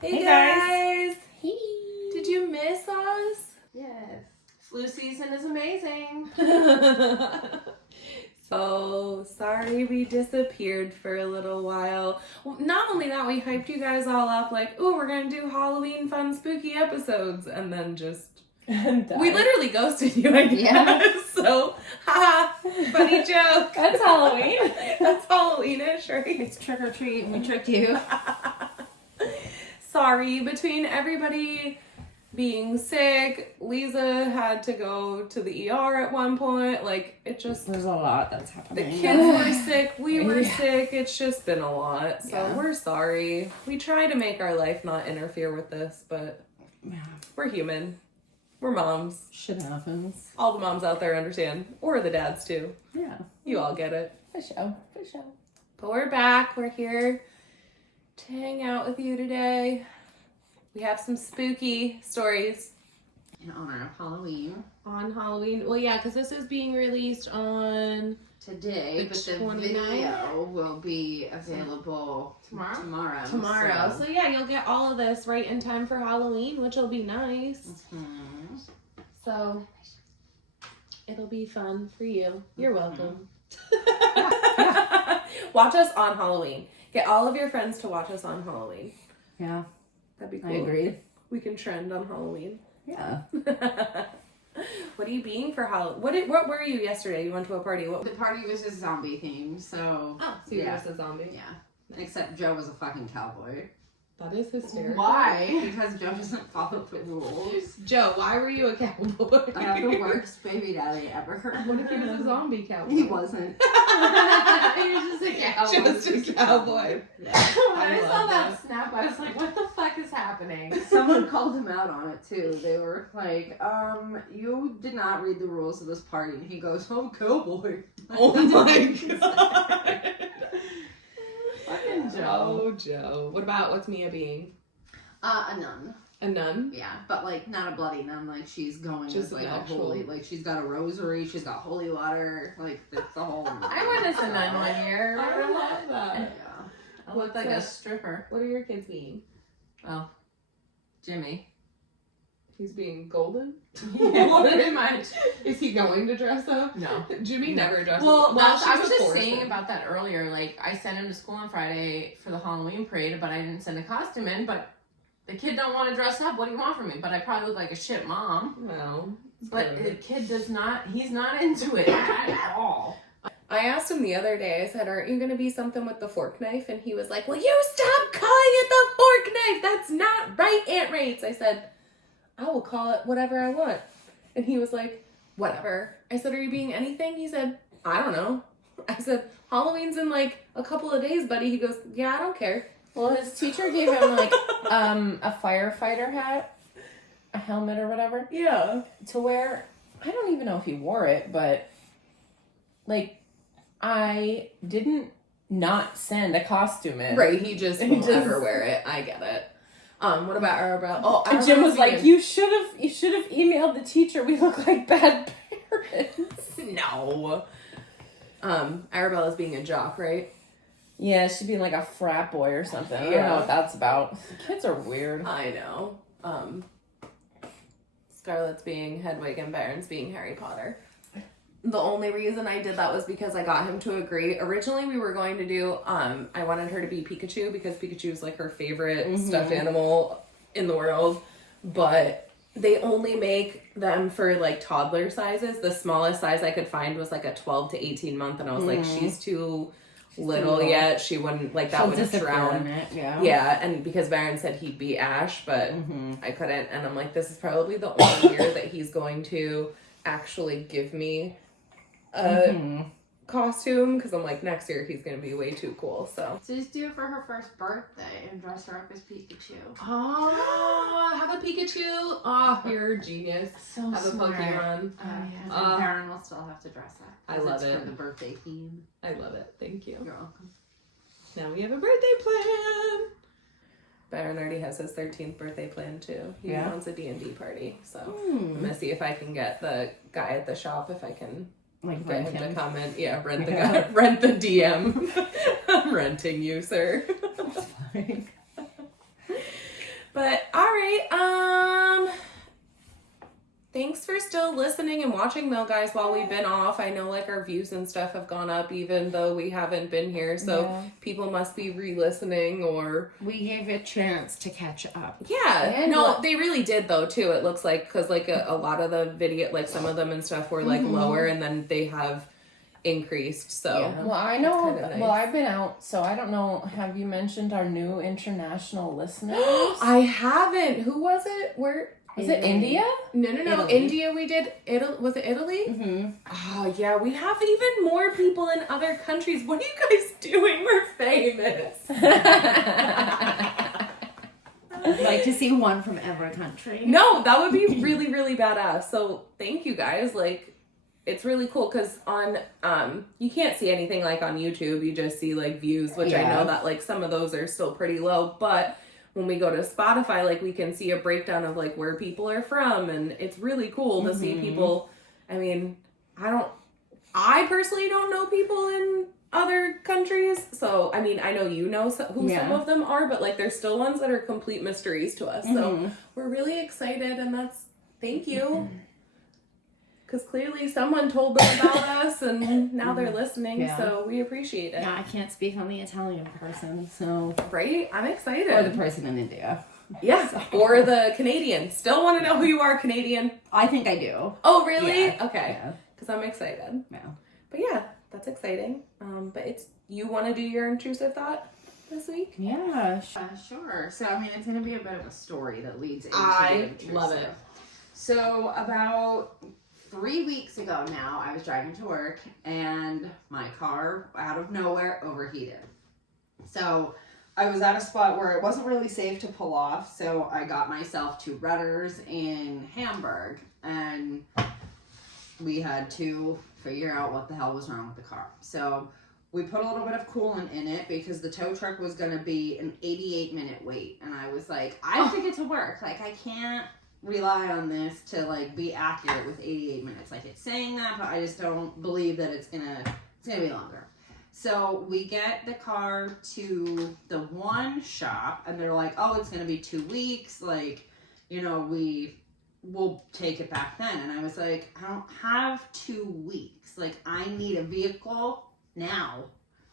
Hey guys! Hey! Did you miss us? Yes. Flu season is amazing. So sorry we disappeared for a little while. Well, not only that, we hyped you guys all up like, oh, we're gonna do Halloween fun spooky episodes, and then just we literally ghosted you, I guess. Yeah. So, haha, funny joke. That's Halloween. That's Halloween-ish, right? It's trick or treat and we tricked you. Sorry, between everybody being sick, Lisa had to go to the ER at one point. Like, it just... There's a lot that's The happening. kids were sick, we were Yeah. sick. It's just been a lot. So Yeah. we're sorry. We try to make our life not interfere with this, but Yeah. we're human. We're moms. Shit happens. All the moms out there understand. Or the dads, too. Yeah. You all get it. For sure. For sure. But we're back. We're here to hang out with you today. We have some spooky stories. In honor of Halloween. On Halloween. Well, yeah, because this is being released on... Today, but the 29th? video will be available tomorrow. So yeah, you'll get all of this right in time for Halloween, which will be nice. Mm-hmm. So it'll be fun for you. You're welcome. Watch us on Halloween. Get all of your friends to watch us on Halloween. Yeah. That'd be cool. I agree. We can trend on Halloween. Yeah. What are you being for Halloween? What were you yesterday? You went to a party. What? The party was just zombie themed, so... Oh, so you're yeah. just a zombie. Yeah. Except Joe was a fucking cowboy. That is hysterical. Why? Because Joe doesn't follow the rules. Joe, why were you a cowboy? I have the worst baby daddy ever. What if he was a zombie cowboy? He wasn't. He was just a cowboy. Just a cowboy. Yeah. When I love saw that that. snap, I was like, what the fuck is happening? Someone called him out on it too. They were like, you did not read the rules of this party. And he goes, I'm a cowboy. Oh my god. Fucking Joe. Oh, Joe. What about what's Mia being? A nun. A nun? Yeah, but like not a bloody nun. Like she's going Just as like an a actual- holy. Like she's got a rosary. She's got holy water. Like it's the whole. I witnessed a nun one year. I love that. Yeah. I looked like a stripper. What are your kids being? Well, Jimmy. He's being golden? Pretty much. Is he going to dress up? No. Jimmy never dresses Well, up. I she's was a just force saying then. about that earlier. Like, I sent him to school on Friday for the Halloween parade, but I didn't send a costume in. But the kid don't want to dress up. What do you want from me? But I probably look like a shit mom. Well, But the kid does not. He's not into it at all. I asked him the other day, I said, aren't you going to be something with the fork knife? And he was like, will you stop calling it the fork knife? That's not right, Aunt Rates. I said, I will call it whatever I want. And he was like, whatever. I said, are you being anything? He said, I don't know. I said, Halloween's in like a couple of days, buddy. He goes, yeah, I don't care. Well, his teacher gave him like a firefighter hat, a helmet or whatever Yeah. to wear. I don't even know if he wore it, but like I didn't not send a costume in. Right, he just He won't just- ever wear it. I get it. What about Arabelle? Oh, And Jim was like, being- "You should have emailed the teacher. We look like bad parents." No. Arabella's being a jock, right? Yeah, she'd be like a frat boy or something. I don't Yeah. know what that's about. Kids are weird. I know. Scarlett's being Hedwig and Baron's being Harry Potter. The only reason I did that was because I got him to agree. Originally, we were going to do, I wanted her to be Pikachu because Pikachu is like her favorite stuffed animal in the world. But they only make them for like toddler sizes. The smallest size I could find was like a 12 to 18 month. And I was like, she's too little little. yet. She wouldn't, like that She'll would have disappear in drowned. it, yeah. Yeah, and because Baron said he'd be Ash, but I couldn't. And I'm like, this is probably the only year that he's going to actually give me a costume. Because I'm like, next year he's going to be way too cool. So just do it for her first birthday and dress her up as Pikachu. oh, have a Pikachu. Oh, you're a genius. So Have a smart. Pokemon. Oh, yeah. Uh, Karen will still have to dress up. I 'Cause love it's it. for the birthday theme. I love it. Thank you. You're welcome. Now we have a birthday plan. Baron already has his 13th birthday plan too. He Yeah? wants a D&D party. So I'm gonna see if I can get the guy at the shop, if I can Like get rent him to him. comment. Yeah, rent the Yeah. guy, rent the DM. I'm renting you, sir. That's fine. But all right, thanks for still listening and watching though, guys, while we've been off. I know like our views and stuff have gone up even though we haven't been here. So people must be re-listening or... We gave it a chance to catch up. Yeah. And no, they really did though too. It looks like, because like a lot of the video, like some of them and stuff were like lower and then they have increased. So Well, I know. It's kinda nice. Well, I've been out, so I don't know. Have you mentioned our new international listeners? I haven't. Who was it? Where... Was it India? No. Italy. India, we did. Was it Italy? Mm-hmm. Oh, yeah. We have even more people in other countries. What are you guys doing? We're famous. I'd like to see one from every country. No, that would be really, really badass. So thank you guys. Like, it's really cool because on, you can't see anything like on YouTube. You just see like views, which I know that like some of those are still pretty low, but when we go to Spotify, like we can see a breakdown of like where people are from, and it's really cool to see people. I mean, I personally don't know people in other countries, so I mean, I know you know who some of them are, but like there's still ones that are complete mysteries to us. So we're really excited, and thank you. Because clearly someone told them about us and now they're listening, so we appreciate it. Yeah, I can't speak on the Italian person, so... Right? I'm excited. Or the person in India. Yeah, or the Canadian. Still want to know who you are, Canadian. I think I do. Oh, really? Yeah. Okay. Yeah. Because I'm excited. Yeah. But yeah, that's exciting. But you want to do your intrusive thought this week? Yeah. Sure. So, I mean, it's going to be a bit of a story that leads into I intrusive. love it. So, about 3 weeks ago now, I was driving to work and my car, out of nowhere, overheated. So, I was at a spot where it wasn't really safe to pull off, so I got myself to Rutter's in Hamburg, and we had to figure out what the hell was wrong with the car. So, we put a little bit of coolant in it because the tow truck was going to be an 88-minute wait, and I was like, I have to get to work. Like, I can't rely on this to like be accurate with 88 minutes. Like, it's saying that, but I just don't believe that it's gonna be longer. So we get the car to the one shop and they're like, oh, it's gonna be 2 weeks, like, you know, we'll take it back then. And I was like, I don't have 2 weeks, like I need a vehicle now.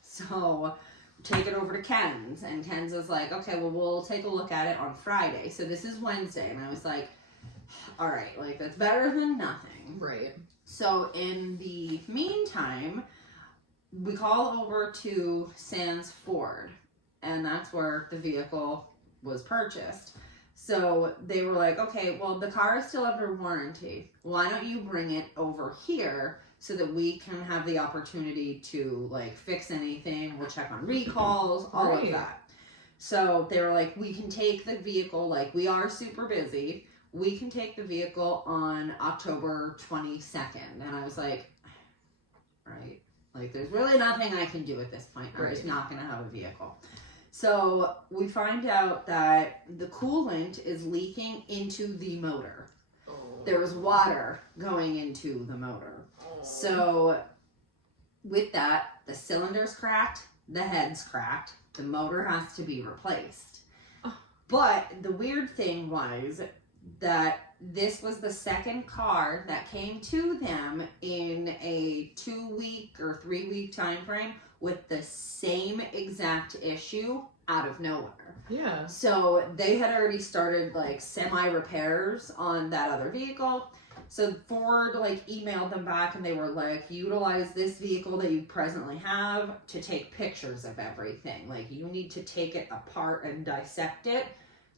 So take it over to Ken's, and Ken's was like, okay, well, we'll take a look at it on Friday. So this is Wednesday, and I was like, all right, like that's better than nothing. Right. So in the meantime, we call over to Sands Ford, and that's where the vehicle was purchased. So they were like, okay, well, the car is still under warranty. Why don't you bring it over here so that we can have the opportunity to like fix anything? We'll check on recalls, all of that. So they were like, we can take the vehicle, like we are super busy. We can take the vehicle on October 22nd. And I was like, right, like there's really nothing I can do at this point. I'm just not going to have a vehicle. So we find out that the coolant is leaking into the motor. There was water going into the motor. So with that, the cylinder's cracked, the head's cracked, the motor has to be replaced. But the weird thing was that this was the second car that came to them in a 2-week or 3-week time frame with the same exact issue out of nowhere. Yeah. So they had already started like semi-repairs on that other vehicle. So Ford like emailed them back and they were like, utilize this vehicle that you presently have to take pictures of everything. Like you need to take it apart and dissect it.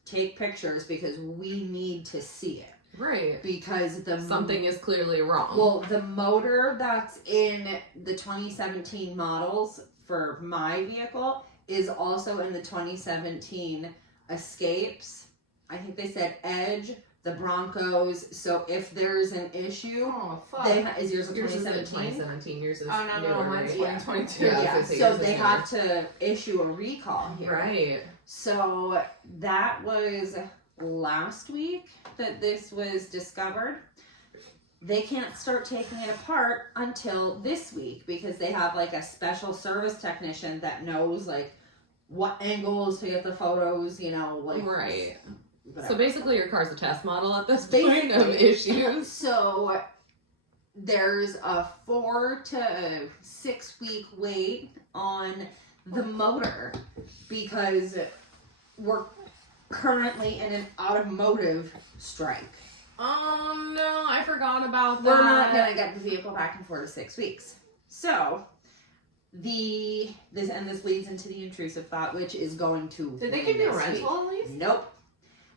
Take pictures because we need to see it. Right. Because something is clearly wrong. Well, the motor that's in the 2017 models for my vehicle is also in the 2017 Escapes. I think they said Edge, the Broncos. So if there's an issue, is yours a 2017? 2017. Yours is no, newer, mine's right? 2022. Yeah. So they have to issue a recall here. Right. So that was last week that this was discovered. They can't start taking it apart until this week because they have like a special service technician that knows like what angles to get the photos, you know, like So basically your car's a test model at this Basically. point of issues. So there's a 4 to 6 week wait on the motor because we're currently in an automotive strike. Oh no, I forgot about that. We're not gonna get the vehicle back in 4 to 6 weeks. So this leads into the intrusive thought, which is going to. Did they give you a rental at least? Nope.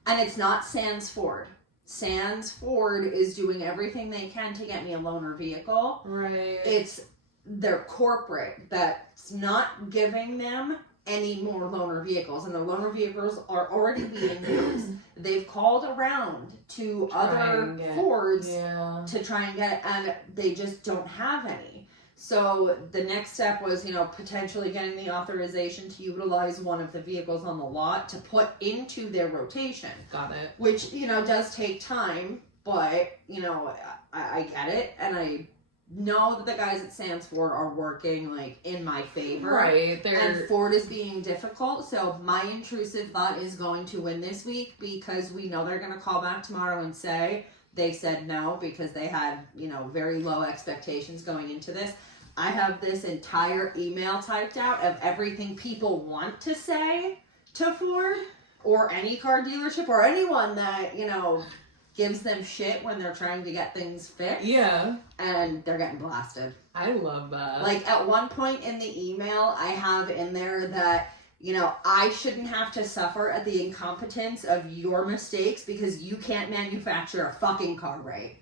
And it's not Sands Ford. Sands Ford is doing everything they can to get me a loaner vehicle. Right. It's their corporate that's not giving them any more loaner vehicles, and the loaner vehicles are already being used. They've called around to other Fords to try and get it, and they just don't have any. So the next step was, potentially getting the authorization to utilize one of the vehicles on the lot to put into their rotation. Got it. Which, does take time, but, I get it, and I know that the guys at Sands Ford are working, in my favor. Right. And Ford is being difficult, so my intrusive thought is going to win this week because we know they're going to call back tomorrow and say they said no because they had, very low expectations going into this. I have this entire email typed out of everything people want to say to Ford or any car dealership or anyone that, gives them shit when they're trying to get things fixed. Yeah. And they're getting blasted. I love that. At one point in the email, I have in there that, I shouldn't have to suffer at the incompetence of your mistakes because you can't manufacture a fucking car right.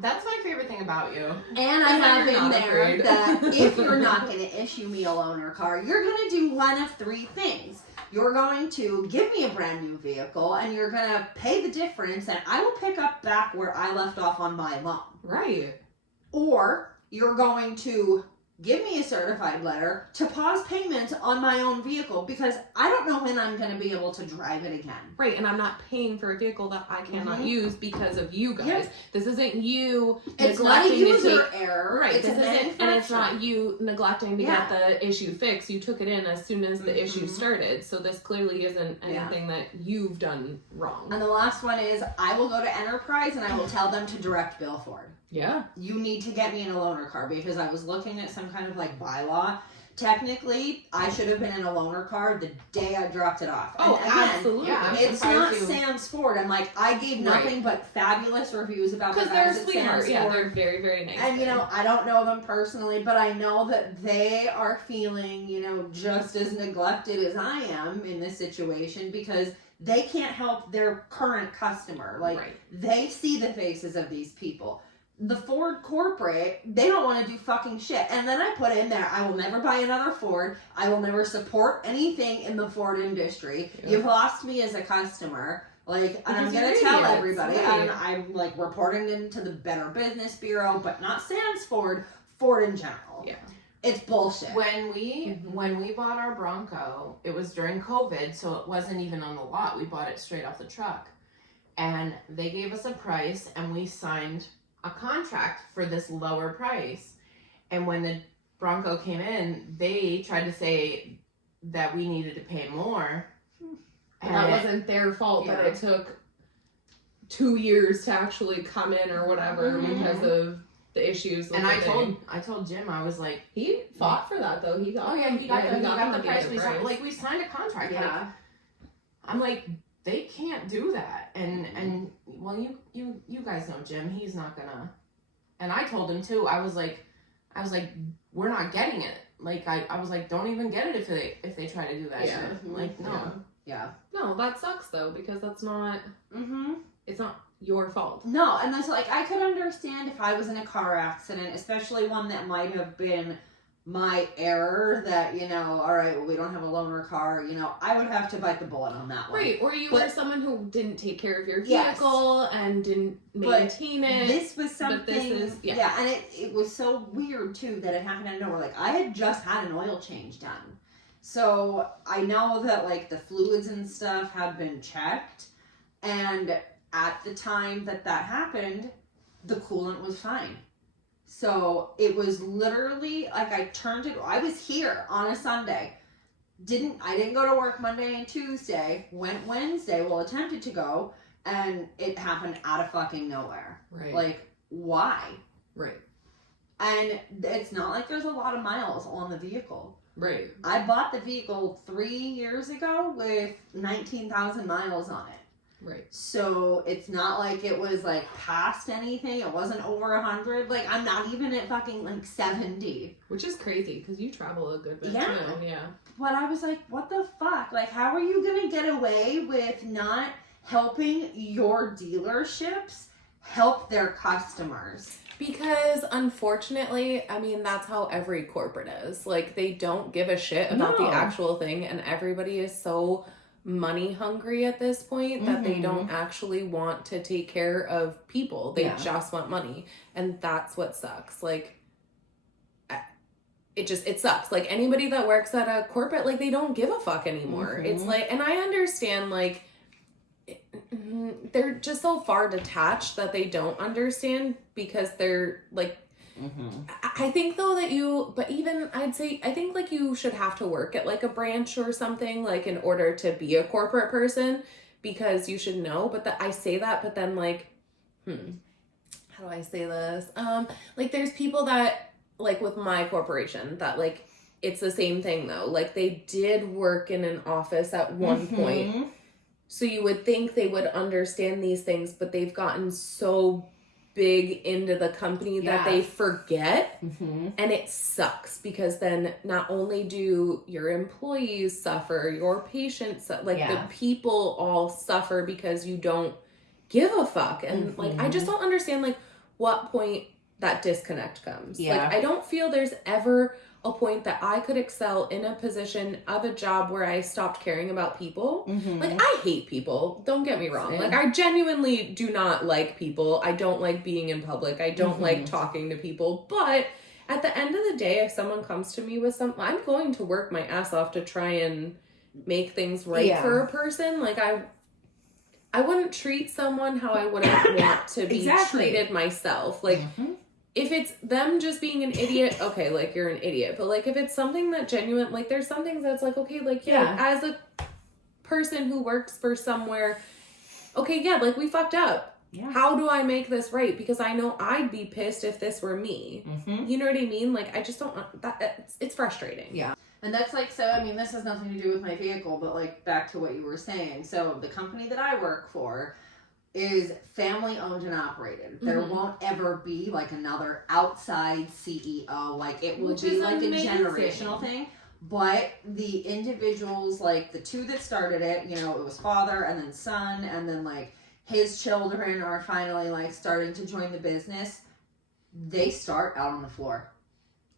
That's my favorite thing about you. And I have in there afraid. that if you're not going to issue me a loaner car, you're going to do one of 3 things. You're going to give me a brand new vehicle, and you're going to pay the difference, and I will pick up back where I left off on my loan. Right. Or you're going to give me a certified letter to pause payment on my own vehicle because I don't know when I'm going to be able to drive it again. Right, and I'm not paying for a vehicle that I cannot use because of you guys. Yep. This isn't you It's not a neglecting to user take... error. Right, It's this a isn't, and it's not manufacturer. you neglecting to get the issue fixed. You took it in as soon as the issue started, so this clearly isn't anything that you've done wrong. And the last one is I will go to Enterprise and I will tell them to direct bill Ford. Yeah. You need to get me in a loaner car because I was looking at some kind of bylaw. Technically, I should have been in a loaner car the day I dropped it off. Oh, and again, absolutely. yeah, it's not surprised you. Sands Ford. I'm I gave nothing but fabulous reviews about the Because they're guys at sweethearts. Sands Yeah, Ford. they're very, very nice. And, I don't know them personally, but I know that they are feeling, just as neglected as I am in this situation because they can't help their current customer. Right. They see the faces of these people. The Ford corporate, they don't want to do fucking shit. And then I put in there, I will never buy another Ford. I will never support anything in the Ford industry. Yeah. You've lost me as a customer. And I'm Because going you're to tell idiots, everybody. right. I'm reporting into the Better Business Bureau, but not Sands Ford, Ford in general. Yeah. It's bullshit. When we bought our Bronco, it was during COVID, so it wasn't even on the lot. We bought it straight off the truck. And they gave us a price, and we signed a contract for this lower price. And when the Bronco came in, they tried to say that we needed to pay more. And that wasn't their fault that it took 2 years to actually come in or whatever because of the issues. And I told Jim, I was like, he fought for that though. He got he got the price. the We signed, we signed a contract. Yeah. I'm like, they can't do that. And well, you guys know Jim. He's not gonna. And I told him too. I was like, we're not getting it. I was like, don't even get it if they try to do that Yeah. shit. Like, no. Yeah. No, that sucks though because that's not. Mm-hmm. It's not your fault. No, and that's I could understand if I was in a car accident, especially one that might have been my error that, all right, well, we don't have a loaner car, I would have to bite the bullet on that one. Right, or you But- were someone who didn't take care of your Yes. vehicle and didn't maintain it. This was something, But this is- yeah. and it was so weird too that it happened out of nowhere. I had just had an oil change done. So I know that the fluids and stuff have been checked, and at the time that happened, the coolant was fine. So it was literally I turned it, I was here on a Sunday. I didn't go to work Monday and Tuesday, went Wednesday, well, attempted to go, and it happened out of fucking nowhere. Right. Like, why? Right. And it's not like there's a lot of miles on the vehicle. Right. I bought the vehicle 3 years ago with 19,000 miles on it. Right. So it's not like it was like past anything. It wasn't over 100. Like, I'm not even at fucking like 70. Which is crazy because you travel a good bit Yeah. too. Yeah. But I was like, what the fuck? Like, how are you gonna get away with not helping your dealerships help their customers? Because unfortunately, I mean, that's how every corporate is. Like, they don't give a shit about the actual thing, and everybody is so money hungry at this point that they don't actually want to take care of people. They just want money, and that's what sucks. Like, it sucks. Like, anybody that works at a corporate, like, they don't give a fuck anymore. It's like, and I understand, like, they're just so far detached that they don't understand because they're like, I think though that but even I'd say, I think like you should have to work at like a branch or something, like, in order to be a corporate person, because you should know. But I say that, but then like, how do I say this? Like, there's people that, like, with my corporation, that like, it's the same thing though. Like, they did work in an office at one point. So you would think they would understand these things, but they've gotten so big into the company that they forget. And it sucks because then not only do your employees suffer, your patients, the people all suffer because you don't give a fuck. And like, I just don't understand like what point that disconnect comes. Like, I don't feel there's ever a point that I could excel in a position of a job where I stopped caring about people. Like, I hate people. Don't get me wrong. Like, I genuinely do not like people. I don't like being in public. I don't like talking to people. But at the end of the day, if someone comes to me with something, I'm going to work my ass off to try and make things right for a person. Like, I wouldn't treat someone how I wouldn't want to be treated myself. Like, if it's them just being an idiot, okay, like, you're an idiot. But, like, if it's something that genuine, like, there's some things that's, like, okay, like, as a person who works for somewhere, okay, like, we fucked up. How do I make this right? Because I know I'd be pissed if this were me. You know what I mean? Like, I just don't, it's frustrating. Yeah. And that's like, so, I mean, this has nothing to do with my vehicle, but, like, back to what you were saying. So, the company that I work for is family owned and operated. There won't ever be like another outside CEO. Like, it will be like a generational thing. But the individuals, like the two that started it, you know, it was father and then son, and then like his children are finally like starting to join the business. They start out on the floor.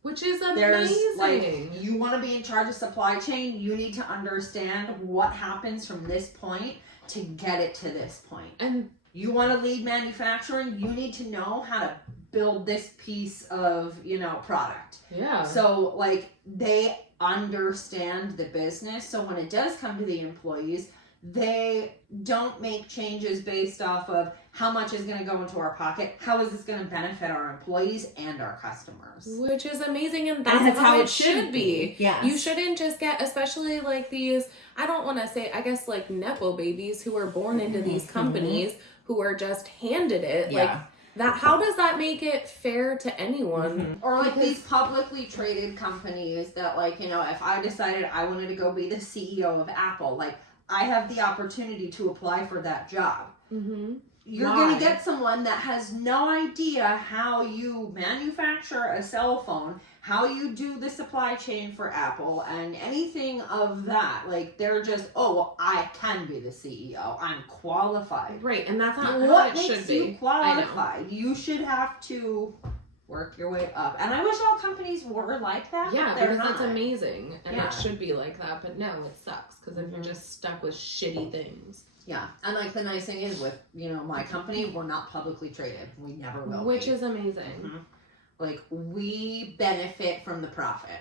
Which is amazing. There's like, you want to be in charge of supply chain, you need to understand what happens from this point to get it to this point. And you want to lead manufacturing, you need to know how to build this piece of, you know, product. Yeah. So like, they understand the business. So when it does come to the employees, they don't make changes based off of how much is going to go into our pocket, how is this going to benefit our employees and our customers. Which is amazing, and that's how it should be. Yeah. You shouldn't just get, especially like these, I don't want to say, I guess like Nepo babies who are born into these companies who are just handed it. Like, that, how does that make it fair to anyone? Or like these publicly traded companies that, like, you know, if I decided I wanted to go be the CEO of Apple, like, I have the opportunity to apply for that job. You're going to get someone that has no idea how you manufacture a cell phone, how you do the supply chain for Apple, and anything of that. Like, they're just, oh, well, I can be the CEO. I'm qualified. Right, and that's not what it should makes be. You qualified. You should have to work your way up. And I wish all companies were like that. Yeah, but they're because not. that's amazing. And it should be like that. But no, it sucks. Because if you're just stuck with shitty things. Yeah, and like the nice thing is with, you know, my company, we're not publicly traded. We never will Which is amazing. Like, we benefit from the profit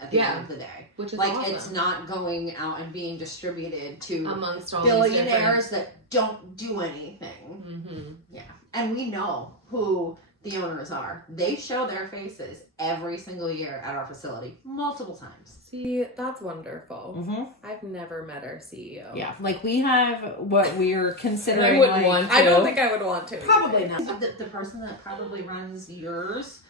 at the end of the day. Which is like, awesome. It's not going out and being distributed to amongst all billionaires that don't do anything. Yeah, and we know who the owners are. They show their faces every single year at our facility, multiple times. See, that's wonderful. Mm-hmm. I've never met our CEO. Yeah, like we have what we're considering. I wouldn't want to. I don't think I would want to. Probably not. The person that probably runs yours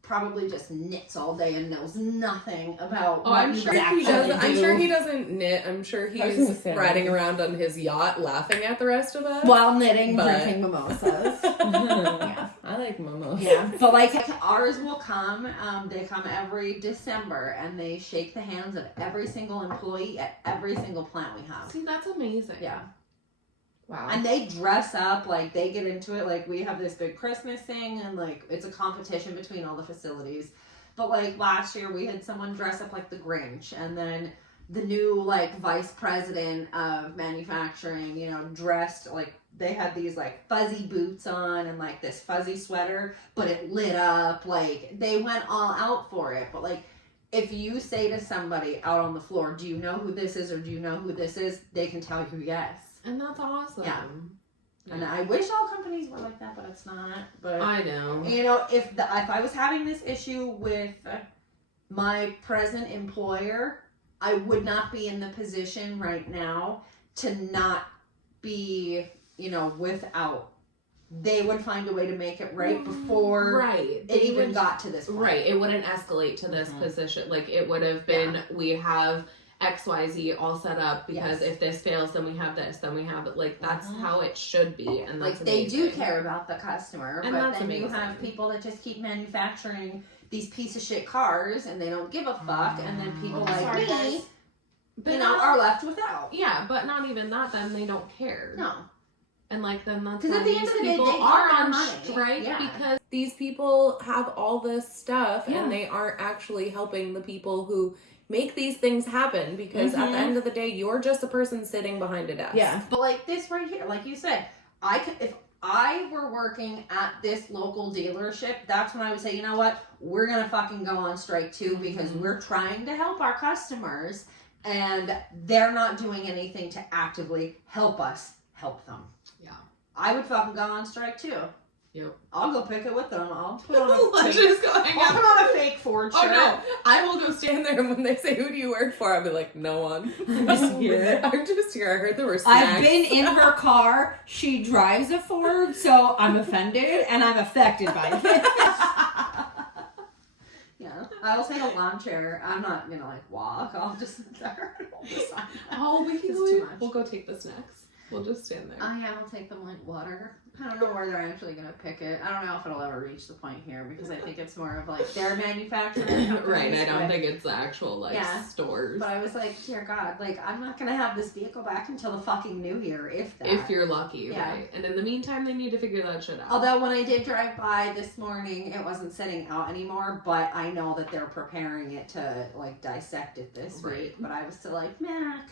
probably just knits all day and knows nothing about Oh, I'm what sure you he actually does. I'm do. sure he doesn't knit. I'm sure I was gonna he's say. riding around on his yacht laughing at the rest of us. While knitting, But- drinking mimosas. Yeah. I like mimosas. Yeah, but like Ours will come, they come every December and they shake the hands of every single employee at every single plant we have. See, that's amazing. Yeah. Wow. And they dress up, like they get into it, like we have this big Christmas thing and like it's a competition between all the facilities. But like last year we had someone dress up like the Grinch, and then the new like vice president of manufacturing, you know, dressed like they had these like fuzzy boots on and like this fuzzy sweater, but it lit up. Like they went all out for it. But like if you say to somebody out on the floor, do you know who this is or do you know who this is? They can tell you yes. And that's awesome. Yeah. And I wish all companies were like that, but it's not. But I know. you know, if I was having this issue with my present employer, I would not be in the position right now to not be, you know, without. They would find a way to make it right before Right. it even got to this point. Right. It wouldn't escalate to this position. Like it would have been, we have XYZ all set up because Yes. if this fails, then we have this, then we have it. Like that's how it should be. And that's Like they do amazing. care about the customer, And but that's then you amazing. have people that just keep manufacturing these piece of shit cars and they don't give a fuck, and then people like Sorry, me, guys. But you know, not- are left without. Yeah, but not even that. Then they don't care. No. And like then that's 'Cause why at the end these of the day, people they are want their on money. strike Yeah. because These people have all this stuff Yeah. and they aren't actually helping the people who make these things happen, because at the end of the day, you're just a person sitting behind a desk. yeah. But like this right here, like you said, I could, if I were working at this local dealership, that's when I would say, you know what, we're gonna fucking go on strike too, because we're trying to help our customers and they're not doing anything to actively help us help them. Yeah. I would fucking go on strike too. Yep. I'll go pick it with them. I'll put on a Let's fake, just go hang I'll put out. on a fake Ford shirt. Oh no, I will go stand And then when they say, "Who do you work for?" I'll be like, "No one. I'm just here. I'm just here. I heard there were snacks." I've been in her car. She drives a Ford, so I'm offended and I'm affected by it. Yeah, I'll take a lawn chair. I'm not gonna like walk. I'll just sit there and hold the sign. Oh, we can It's go. too much. We'll go take the snacks. We'll just stand there. Yeah, I'll take them like water. I don't know where they're actually gonna pick it. I don't know if it'll ever reach the point here because I think it's more of like their manufacturing. Right, I don't but, think it's the actual like Yeah. stores. But I was like, dear God, like I'm not gonna have this vehicle back until the fucking new year, if that. If you're lucky, Yeah. right? And in the meantime, they need to figure that shit out. Although when I did drive by this morning, it wasn't sitting out anymore. But I know that they're preparing it to like dissect it this Right. week. But I was still like, Mac.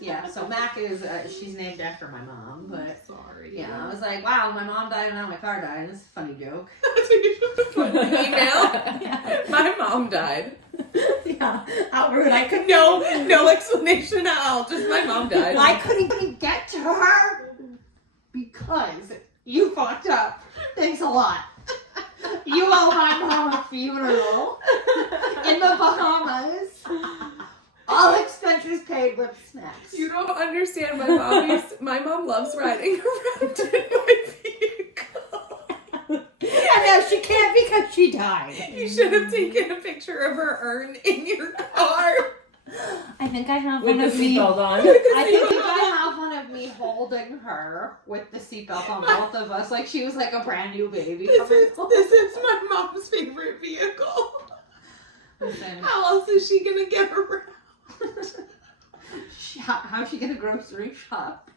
Yeah. So Mac is she's named after my mom, but. Sorry. Yeah, I was like, wow, my mom died and now my car died. It's a funny joke. Email. My mom died. Yeah, how rude. I couldn't. No explanation at all. Just my mom died. I couldn't. Couldn't get to her because you fucked up. Thanks a lot. You owe my mom a funeral in the Bahamas. All expenses paid with snacks. You don't understand. My mom loves riding around in my vehicle. And now she can't because she died. You should have taken a picture of her urn in your car. I think I have With one the of me. seatbelt on. I think I have one of me holding her with the seatbelt on both of us, like she was like a brand new baby. This is my mom's favorite vehicle. Listen, How else is she gonna get around? how's she gonna grocery shop?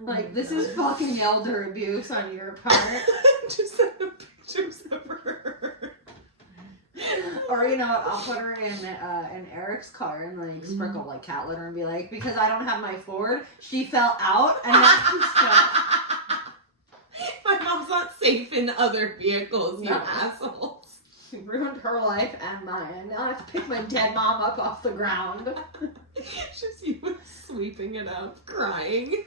Like, this is fucking elder abuse on your part. Just send the pictures of her. Or, you know, I'll put her in Eric's car and, like, sprinkle, like, cat litter and be like, because I don't have my Ford, she fell out and now she's stuck. My mom's not safe in other vehicles, you No. assholes. She ruined her life and mine. Now I have to pick my dead mom up off the ground. Just you sweeping it up, crying.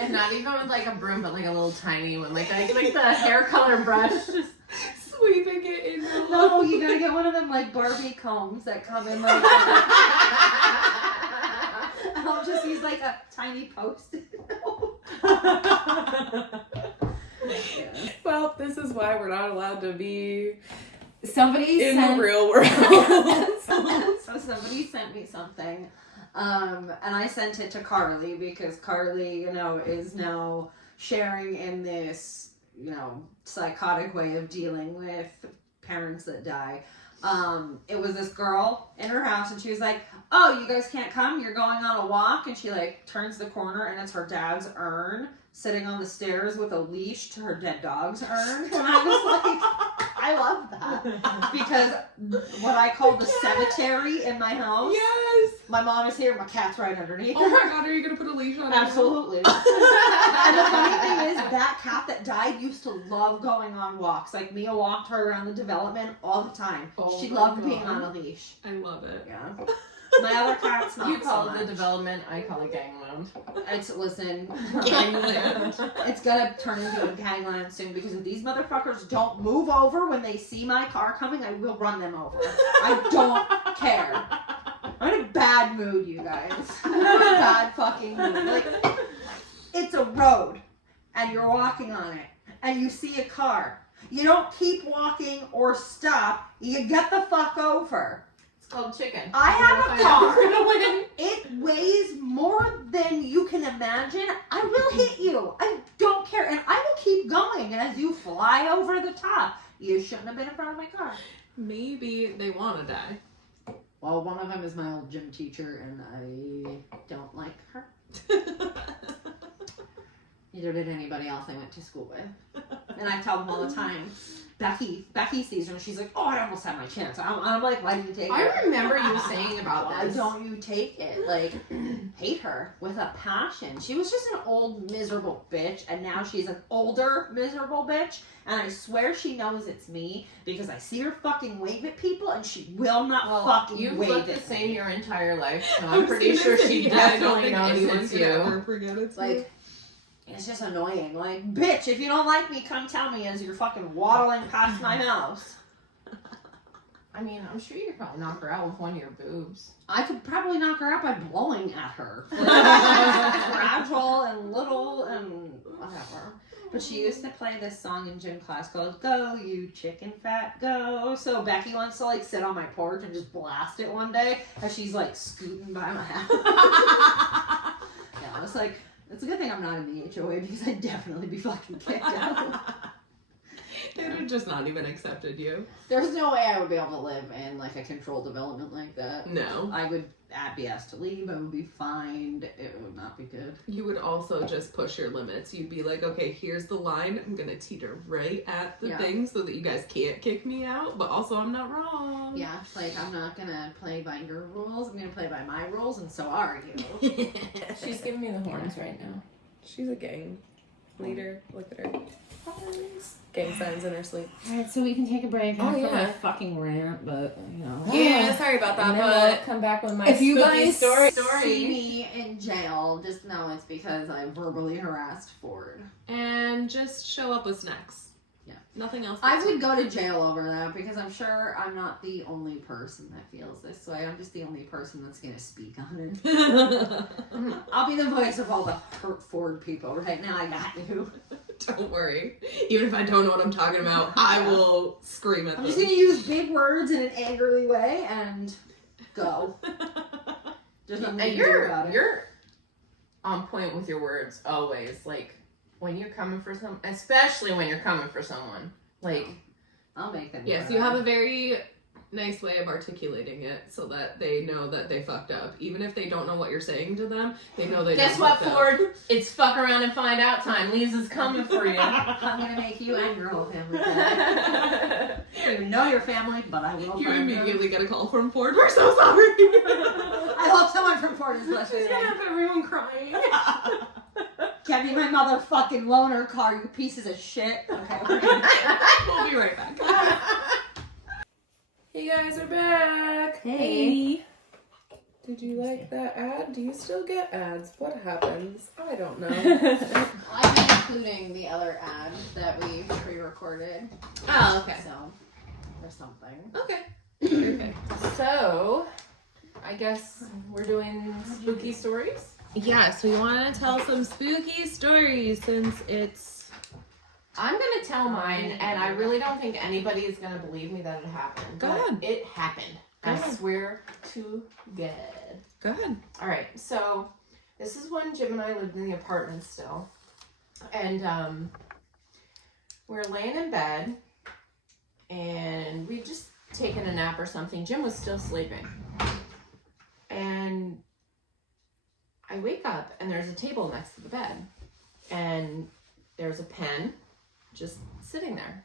And not even with like a broom, but like a little tiny one, like the hair color brush. Just Sweeping it in. No, you gotta get one of them like Barbie combs that come in like. I'll just use like a tiny post-it note. Well, this is why we're not allowed to be Somebody in sent the real world. So somebody sent me something, and I sent it to Carly because Carly, is now sharing in this, psychotic way of dealing with parents that die. It was this girl in her house, and she was like, "Oh, you guys can't come? You're going on a walk?" And she like turns the corner, and it's her dad's urn sitting on the stairs with a leash to her dead dog's urn. And I was like, I love that. Because what I call the cemetery in my house. Yes. My mom is here, my cat's right underneath. Oh my god, are you gonna put a leash on it? Absolutely. And the funny thing is, that cat that died used to love going on walks. Like, Mia walked her around the development all the time. Oh She my loved God. being on a leash. I love it. Yeah. My other cat's not you call so it the much. development, I call it gangland. Listen, Gangland. it's gonna turn into a gangland soon because if these motherfuckers don't move over when they see my car coming, I will run them over. I don't care. I'm in a bad mood, you guys. I'm in a bad fucking mood. Like, it's a road, and you're walking on it, and you see a car. You don't keep walking or stop. You get the fuck over. It's called chicken. I have a Find out car. who's gonna win. It weighs more than you can imagine. I will hit you. I don't care. And I will keep going as you fly over the top. You shouldn't have been in front of my car. Maybe they want to die. Well, one of them is my old gym teacher, and I don't like her. Neither did anybody else I went to school with. And I tell them all the time, Becky sees her, and she's like, "Oh, I almost had my chance." I'm like, "Why did you take it?" I remember you saying about Why this. don't you take it? Like, hate her with a passion. She was just an old, miserable bitch, and now she's an older, miserable bitch. And I swear she knows it's me because I see her fucking wave at people, and she will not fucking You've wave looked at the same me. your entire life, so I I'm was pretty gonna sure say, she yeah, I don't definitely think knows anyone it's can you. ever forget it's me. Like, it's just annoying. Like, bitch, if you don't like me, come tell me as you're fucking waddling past my house. I mean, I'm sure you could probably knock her out with one of your boobs. I could probably knock her out by blowing at her. Like, she's fragile and little and whatever. But she used to play this song in gym class called "Go, You Chicken Fat Go." So Becky wants to like sit on my porch and just blast it one day as she's like scooting by my house. Yeah, I was like, it's a good thing I'm not in the HOA because I'd definitely be fucking kicked out. They'd have just not even accepted you. There's no way I would be able to live in like a controlled development like that. No. I would be asked to leave. I would be fined. It would not be good. You would also just push your limits. You'd be like, okay, here's the line. I'm going to teeter right at the thing so that you guys can't kick me out, but also I'm not wrong. Yeah, like I'm not gonna play by your rules. I'm gonna play by my rules, and so are you. She's giving me the horns right now. She's a gang leader. Look at her. Gang signs in her sleep. Alright, so we can take a break Oh, after yeah. my fucking rant, but Yeah, sorry about that, And then but we'll come back with my If you spooky guys story. see me in jail, just know it's because I verbally harassed Ford. and just show up with snacks. Yeah. Nothing else. I would go to jail over that because I'm sure I'm not the only person that feels this way. I'm just the only person that's gonna speak on it. I'll be the voice of all the hurt Ford people right now. I got you. Don't worry. Even if I don't know what I'm talking about, I will scream at I'm them. just gonna use big words in an angrily way and go. There's nothing And you can do about it. you're on point with your words always. Like when you're coming for someone, especially when you're coming for someone. Like I'll make them. Yes, cry. you have a very nice way of articulating it so that they know that they fucked up. Even if they don't know what you're saying to them, they know they guess done what, fucked up. Ford? It's fuck around and find out time. Lisa's coming for you. I'm gonna make you and your whole family cry. I don't even know your family, but I will. You find them. immediately get a call from Ford. We're so sorry. I hope someone from Ford is listening. She's gonna have everyone crying. Get me my motherfucking loaner car, you pieces of shit. Okay. we're gonna- We'll be right back. Hey guys, we're back. Hey. Did you like that ad? Do you still get ads? What happens? I don't know. I'm including the other ad that we pre-recorded. Oh, okay. So, or something. Okay. Okay. So, I guess we're doing spooky stories. Yes, we want to tell some spooky stories since it's... I'm gonna tell mine, and I really don't think anybody is gonna believe me that it happened. Go but ahead. It happened. Go I ahead. swear to God. Go ahead. All right, so this is when Jim and I lived in the apartment still, and we were laying in bed, and we'd just taken a nap or something. Jim was still sleeping, and I wake up, and there's a table next to the bed, and there's a pen just sitting there,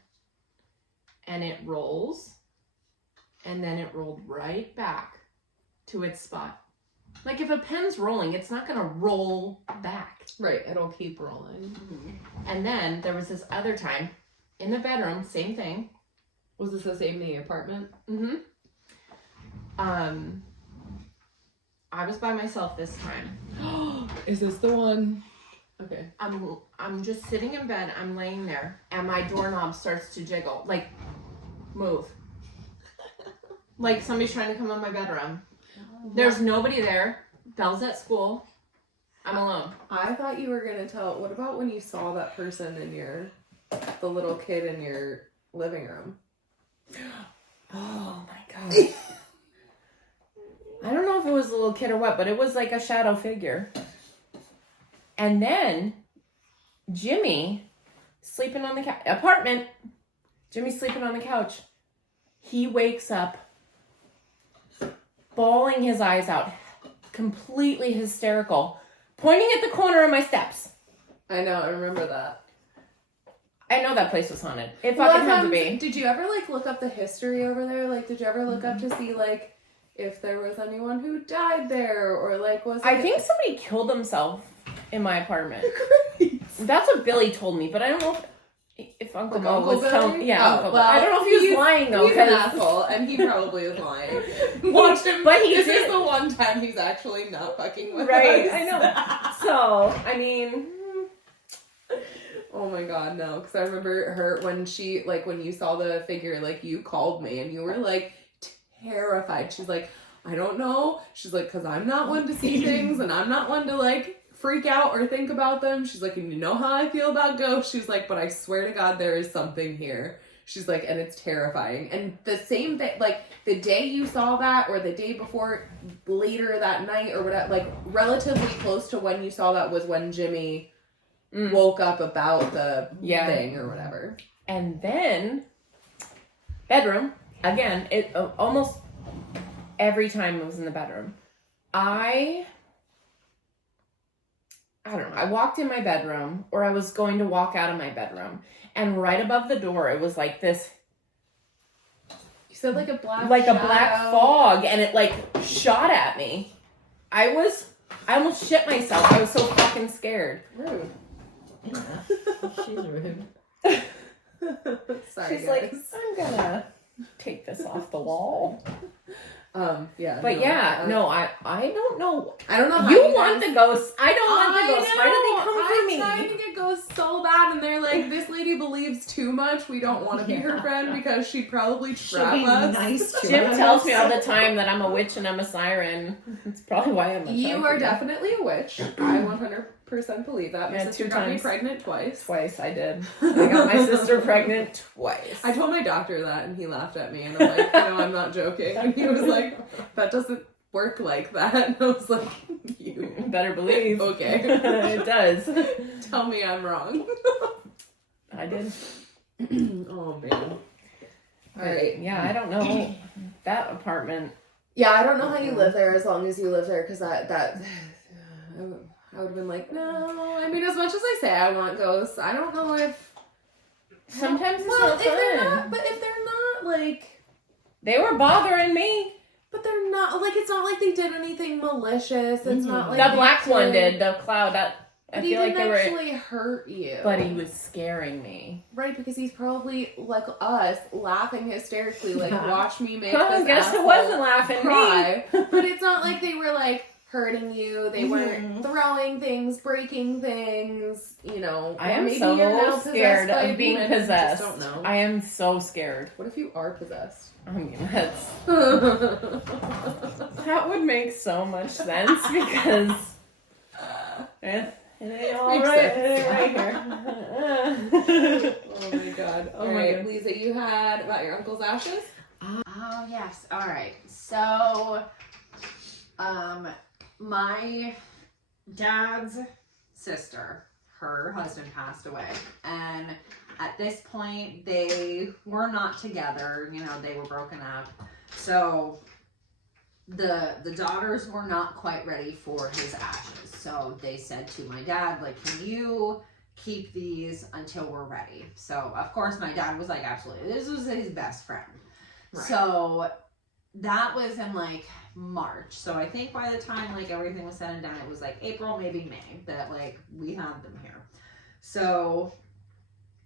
and it rolls, and then it rolled right back to its spot. Like, if a pen's rolling, it's not gonna roll back. Right, it'll keep rolling. And then there was this other time in the bedroom, same thing. Was this the same in the apartment? Mm-hmm. I was by myself this time. Is this the one? Okay. I'm just sitting in bed, I'm laying there, and my doorknob starts to jiggle. Like, move. Like somebody's trying to come in my bedroom. There's nobody there. Belle's at school. I'm alone. I thought you were gonna tell. What about when you saw that person in the little kid in your living room? Oh my God. I don't know if it was a little kid or what, but it was like a shadow figure. And then Jimmy sleeping on the couch. Apartment. Jimmy's sleeping on the couch. He wakes up bawling his eyes out, completely hysterical, pointing at the corner of my steps. I know. I remember that. I know that place was haunted. It fucking had to be. Did you ever like look up the history over there? Like, did you ever look up to see like if there was anyone who died there or like was? I think somebody killed themselves in my apartment. Great. That's what Billy told me, but I don't know if Uncle Mo was Billy? telling. Yeah, Uncle Mo. well, I don't know if he was lying though. He's an 'cause- asshole, and he probably was lying. Watch him. But he this did. is the one time he's actually not fucking with Right, us. I know. So, I mean, Oh my God, no! Because I remember her when you saw the figure, like you called me and you were like terrified. She's like, I don't know. She's like, because I'm not one to see things and I'm not one to like freak out or think about them. She's like, and you know how I feel about ghosts. She's like, but I swear to God, there is something here. She's like, and it's terrifying. And the same thing, like the day you saw that or the day before, later that night or whatever, like relatively close to when you saw that was when Jimmy woke up about the thing or whatever. and then bedroom again. It almost every time it was in the bedroom. I don't know. I walked in my bedroom, or I was going to walk out of my bedroom, and right above the door, it was like this, You said like a black like shadow. a black fog, and it like shot at me. I almost shit myself. I was so fucking scared. Rude. She's rude. Sorry, She's guys. like, I'm gonna take this off the wall. Yeah. But I don't know. I don't know how You guys- want the ghosts. I don't want the ghosts. Why do they come for me? I'm trying to get ghosts so bad, and they're like, this lady believes too much. We don't want to be her friend because she'd probably She'll trap be us. nice to Jim us. tells me all the time that I'm a witch and I'm a siren. That's probably why I'm a You are siren. definitely a witch. I 100% believe that. My Yeah, sister 2 got me times. pregnant twice. Twice I did. I got my sister pregnant twice. I told my doctor that, and he laughed at me, and I'm like, no, I'm not joking. And he was like, that doesn't work like that. And I was like, you better believe. okay. It does. Tell me I'm wrong. I did. Oh man. Alright. Yeah, I don't know. That apartment. Yeah, I don't know how you live there as long as you live there, because that I would have been like, no. I mean, as much as I say I want ghosts, I don't know if. Sometimes it's Well, not if they're fun. not, but if they're not like. They were bothering me. But they're not like, it's not like they did anything malicious. It's not like The they black one did. The cloud. That But I he feel like didn't they were, actually hurt you. but he was scaring me. Right, because he's probably, like us, laughing hysterically, like, watch me make I this guess it asshole wasn't laughing cry. me. But it's not like they were, like, hurting you. They weren't throwing things, breaking things, you know. I am maybe so you're now scared by a of being demon, you possessed. just don't know. I am so scared. What if you are possessed? I mean, that would make so much sense because it ain't all Makes right. sense. It ain't right here. Oh my god. Oh All my right, God. Lisa, you had about your uncle's ashes? Oh yes. All right. So, my dad's sister, her husband passed away, and at this point they were not together. You know, they were broken up. So the daughters were not quite ready for his ashes. So they said to my dad, like, can you keep these until we're ready? So of course my dad was like, absolutely. This was his best friend. Right. So that was in like March. So I think by the time like everything was said and done, it was like April, maybe May, that like we had them here. So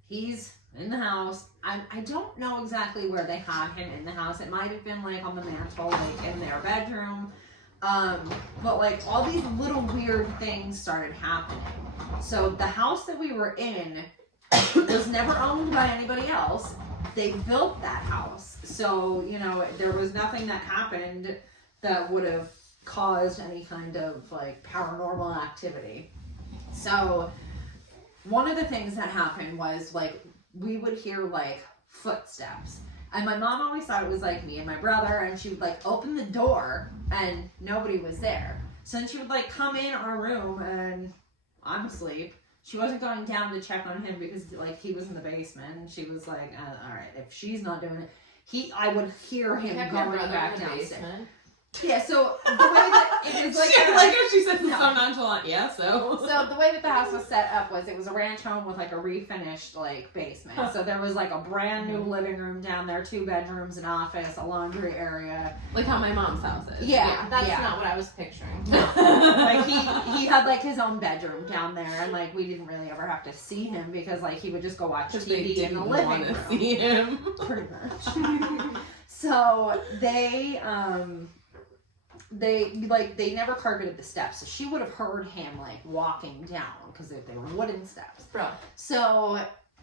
he's in the house. I don't know exactly where they had him in the house. It might have been like on the mantle, like in their bedroom. But like all these little weird things started happening. So the house that we were in was never owned by anybody else. They built that house. So, you know, there was nothing that happened that would have caused any kind of like paranormal activity. So one of the things that happened was like we would hear like footsteps, and my mom always thought it was like me and my brother, and she would like open the door and nobody was there. So then she would like come in our room and I'm asleep. She wasn't going down to check on him because like he was in the basement, and she was like, all right, if she's not doing it, I would hear him going back downstairs. Yeah, so the way that it is like she said so nonchalant, yeah, so the way that the house was set up was it was a ranch home with like a refinished like basement. So there was like a brand new living room down there, 2 bedrooms, an office, a laundry area. like how my mom's house is. Yeah, That's not what I was picturing. Like he had like his own bedroom down there, and like we didn't really ever have to see him because like he would just go watch TV in the living room. See him. Pretty much. So they never carpeted the steps, so she would have heard him like walking down because they were wooden steps. Bro. So,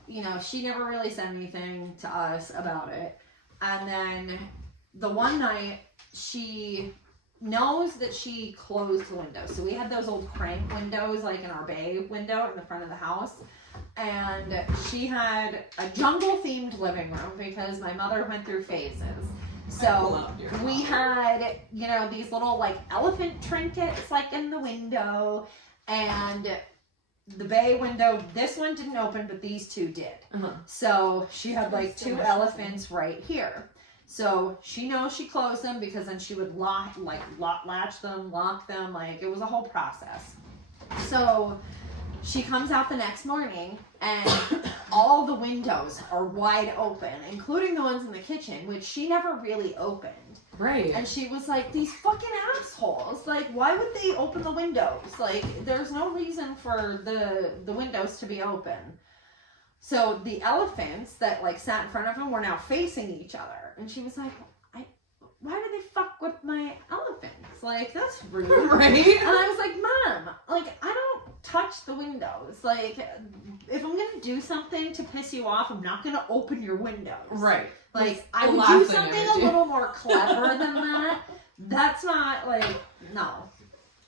you know, she never really said anything to us about it. And then the one night she knows that she closed the windows. So we had those old crank windows like in our bay window in the front of the house. And she had a jungle themed living room because my mother went through phases. So we had, you know, these little like elephant trinkets like in the window, and the bay window, this one didn't open, but these 2 did. So she had like 2 elephants right here. So she knows she closed them because then she would latch them, lock them, like it was a whole process. So she comes out the next morning and all the windows are wide open, including the ones in the kitchen, which she never really opened. Right. And she was like, these fucking assholes, like, why would they open the windows? Like, there's no reason for the windows to be open. So the elephants that like sat in front of him were now facing each other. And she was like, why did they fuck with my elephants? Like, that's rude. Right? And I was like, Mom, like, I don't touch the windows. Like, if I'm gonna do something to piss you off, I'm not gonna open your windows. Right. Like, I would do something a little more clever than that. That's not, like, no.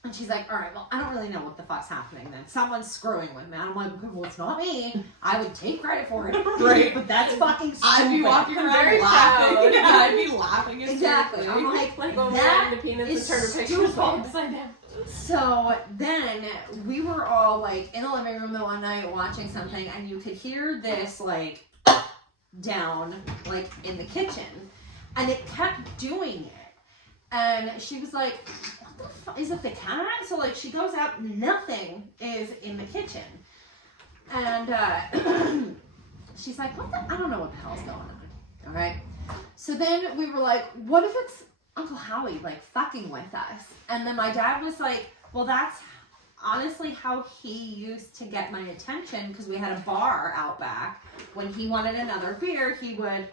And she's like, all right, well, I don't really know what the fuck's happening then. Someone's screwing with me. And I'm like, well, it's not me. I would take credit for it. Right. But that's fucking stupid. I'd be walking around very laughing. proud. Yeah, I'd be laughing Exactly. hysterically. I'm like, Like when that we were in the is peanuts and turned a picture stupid. upside down. So then we were all like in the living room the one night watching something, and you could hear this like down like in the kitchen, and it kept doing it. And she was like, what the fuck? Is it the cat? So like she goes out, nothing is in the kitchen. And she's like, what the? I don't know what the hell's going on. All right. So then we were like, what if it's Uncle Howie like fucking with us? And then my dad was like, well, that's honestly how he used to get my attention, because we had a bar out back. When he wanted another beer, he would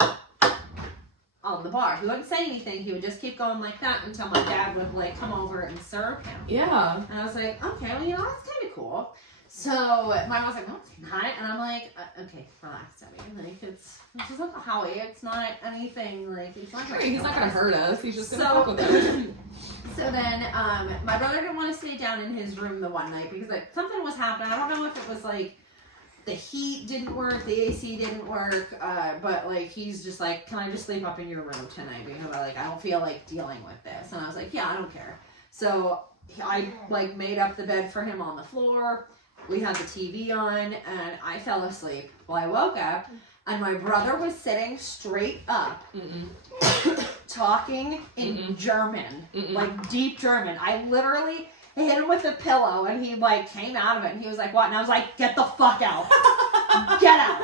on the bar. He wouldn't say anything. He would just keep going like that until my dad would like come over and serve him. Yeah. And I was like, okay, well, you know, that's kind of cool. So my mom was like, no, it's not. And I'm like, okay, relax, Debbie. Like, it's just like Howie. It's not anything, like, it's not Right, he's not gonna hurt us. He's just gonna fuck with us. So then, my brother didn't want to stay down in his room the one night because like something was happening. I don't know if it was like the heat didn't work, the AC didn't work, but like he's just like, can I just sleep up in your room tonight? Because I don't feel like dealing with this. And I was like, yeah, I don't care. So I like made up the bed for him on the floor. We had the TV on, and I fell asleep. Well, I woke up, and my brother was sitting straight up, talking in German, like deep German. I literally hit him with a pillow, and he like came out of it, and he was like, what? And I was like, get the fuck out. Get out.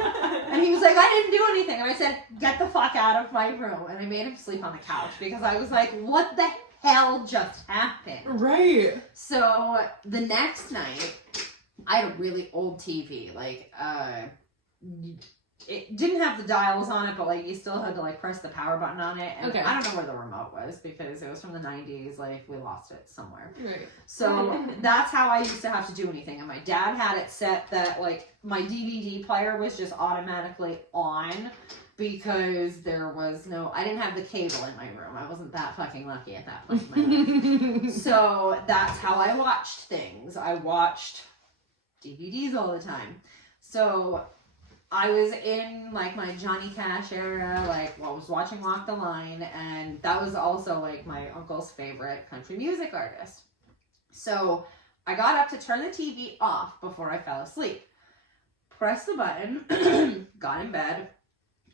And he was like, I didn't do anything. And I said, get the fuck out of my room. And I made him sleep on the couch because I was like, what the hell just happened? Right. So the next night, I had a really old TV, like, it didn't have the dials on it, but, like, you still had to, like, press the power button on it, and I don't know where the remote was, because it was from the 90s, like, we lost it somewhere. Right. So, that's how I used to have to do anything, and my dad had it set that, like, my DVD player was just automatically on, because there was I didn't have the cable in my room. I wasn't that fucking lucky at that point in my life. So, that's how I watched things. I watched DVDs all the time. So I was in like my Johnny Cash era, like I was watching Walk the Line, and that was also like my uncle's favorite country music artist. So I got up to turn the TV off before I fell asleep. Pressed the button, got in bed,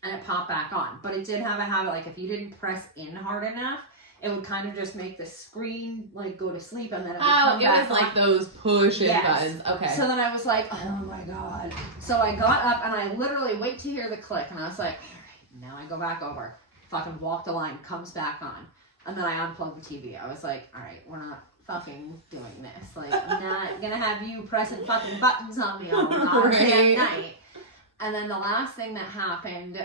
and it popped back on. But it did have a habit, like if you didn't press in hard enough, it would kind of just make the screen like go to sleep, and then it would come back. It was like those push in buttons. Okay. So then I was like, oh my god. So I got up and I literally wait to hear the click, and I was like, all right, now I go back over. Fucking Walk the Line comes back on, and then I unplugged the TV. I was like, all right, we're not fucking doing this. Like, I'm not gonna have you pressing fucking buttons on me all damn night. And then the last thing that happened,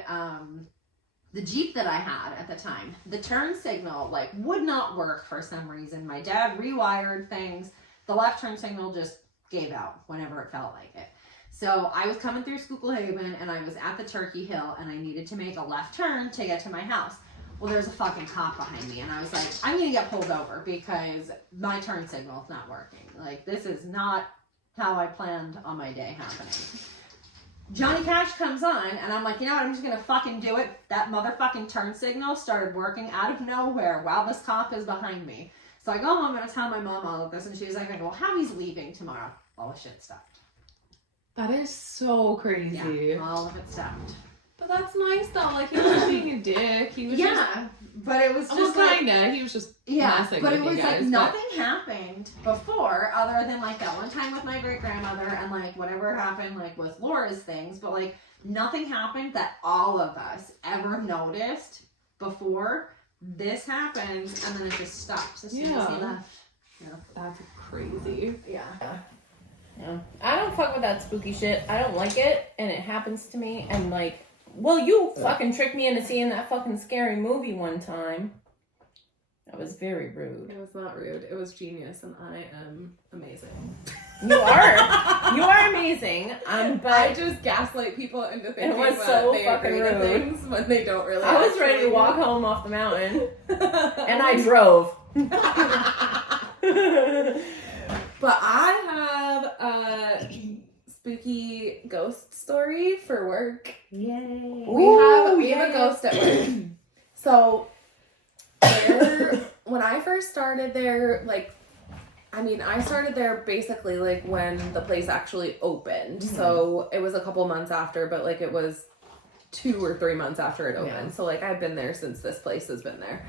the Jeep that I had at the time, the turn signal like would not work for some reason. My dad rewired things. The left turn signal just gave out whenever it felt like it. So I was coming through Schuylkill and I was at the Turkey Hill, and I needed to make a left turn to get to my house. Well, there's a fucking cop behind me, and I was like, I'm gonna get pulled over because my turn signal is not working. Like, this is not how I planned on my day happening. Johnny Cash comes on, and I'm like, you know what, I'm just gonna fucking do it. That motherfucking turn signal started working out of nowhere while this cop is behind me. So I go home, I'm gonna tell my mom all of this, and she's like, well, Howie's leaving tomorrow. All the shit stopped. That is so crazy. Yeah, all of it stopped. But that's nice though, like he was being a dick. He was but it was just like, kinda. He was just messing but with it was you guys, like nothing happened before other than like that one time with my great grandmother and like whatever happened like with Laura's things, but like nothing happened that all of us ever noticed before this happens, and then it just stops as soon as he left. Yeah, that's crazy. Yeah. I don't fuck with that spooky shit. I don't like it, and it happens to me, and like, well, you fucking tricked me into seeing that fucking scary movie one time. That was very rude. It was not rude. It was genius, and I am amazing. You are amazing. But I just gaslight people into thinking was that so they fucking agree to rude. things when they don't really. I was ready to walk home off the mountain, and I drove. But I have a spooky ghost story for work. Yay. We have a ghost at work. So when I first started there, I started there basically like when the place actually opened. Mm-hmm. So it was a couple months after, but like it was 2 or 3 months after it opened. Yeah. So like I've been there since this place has been there.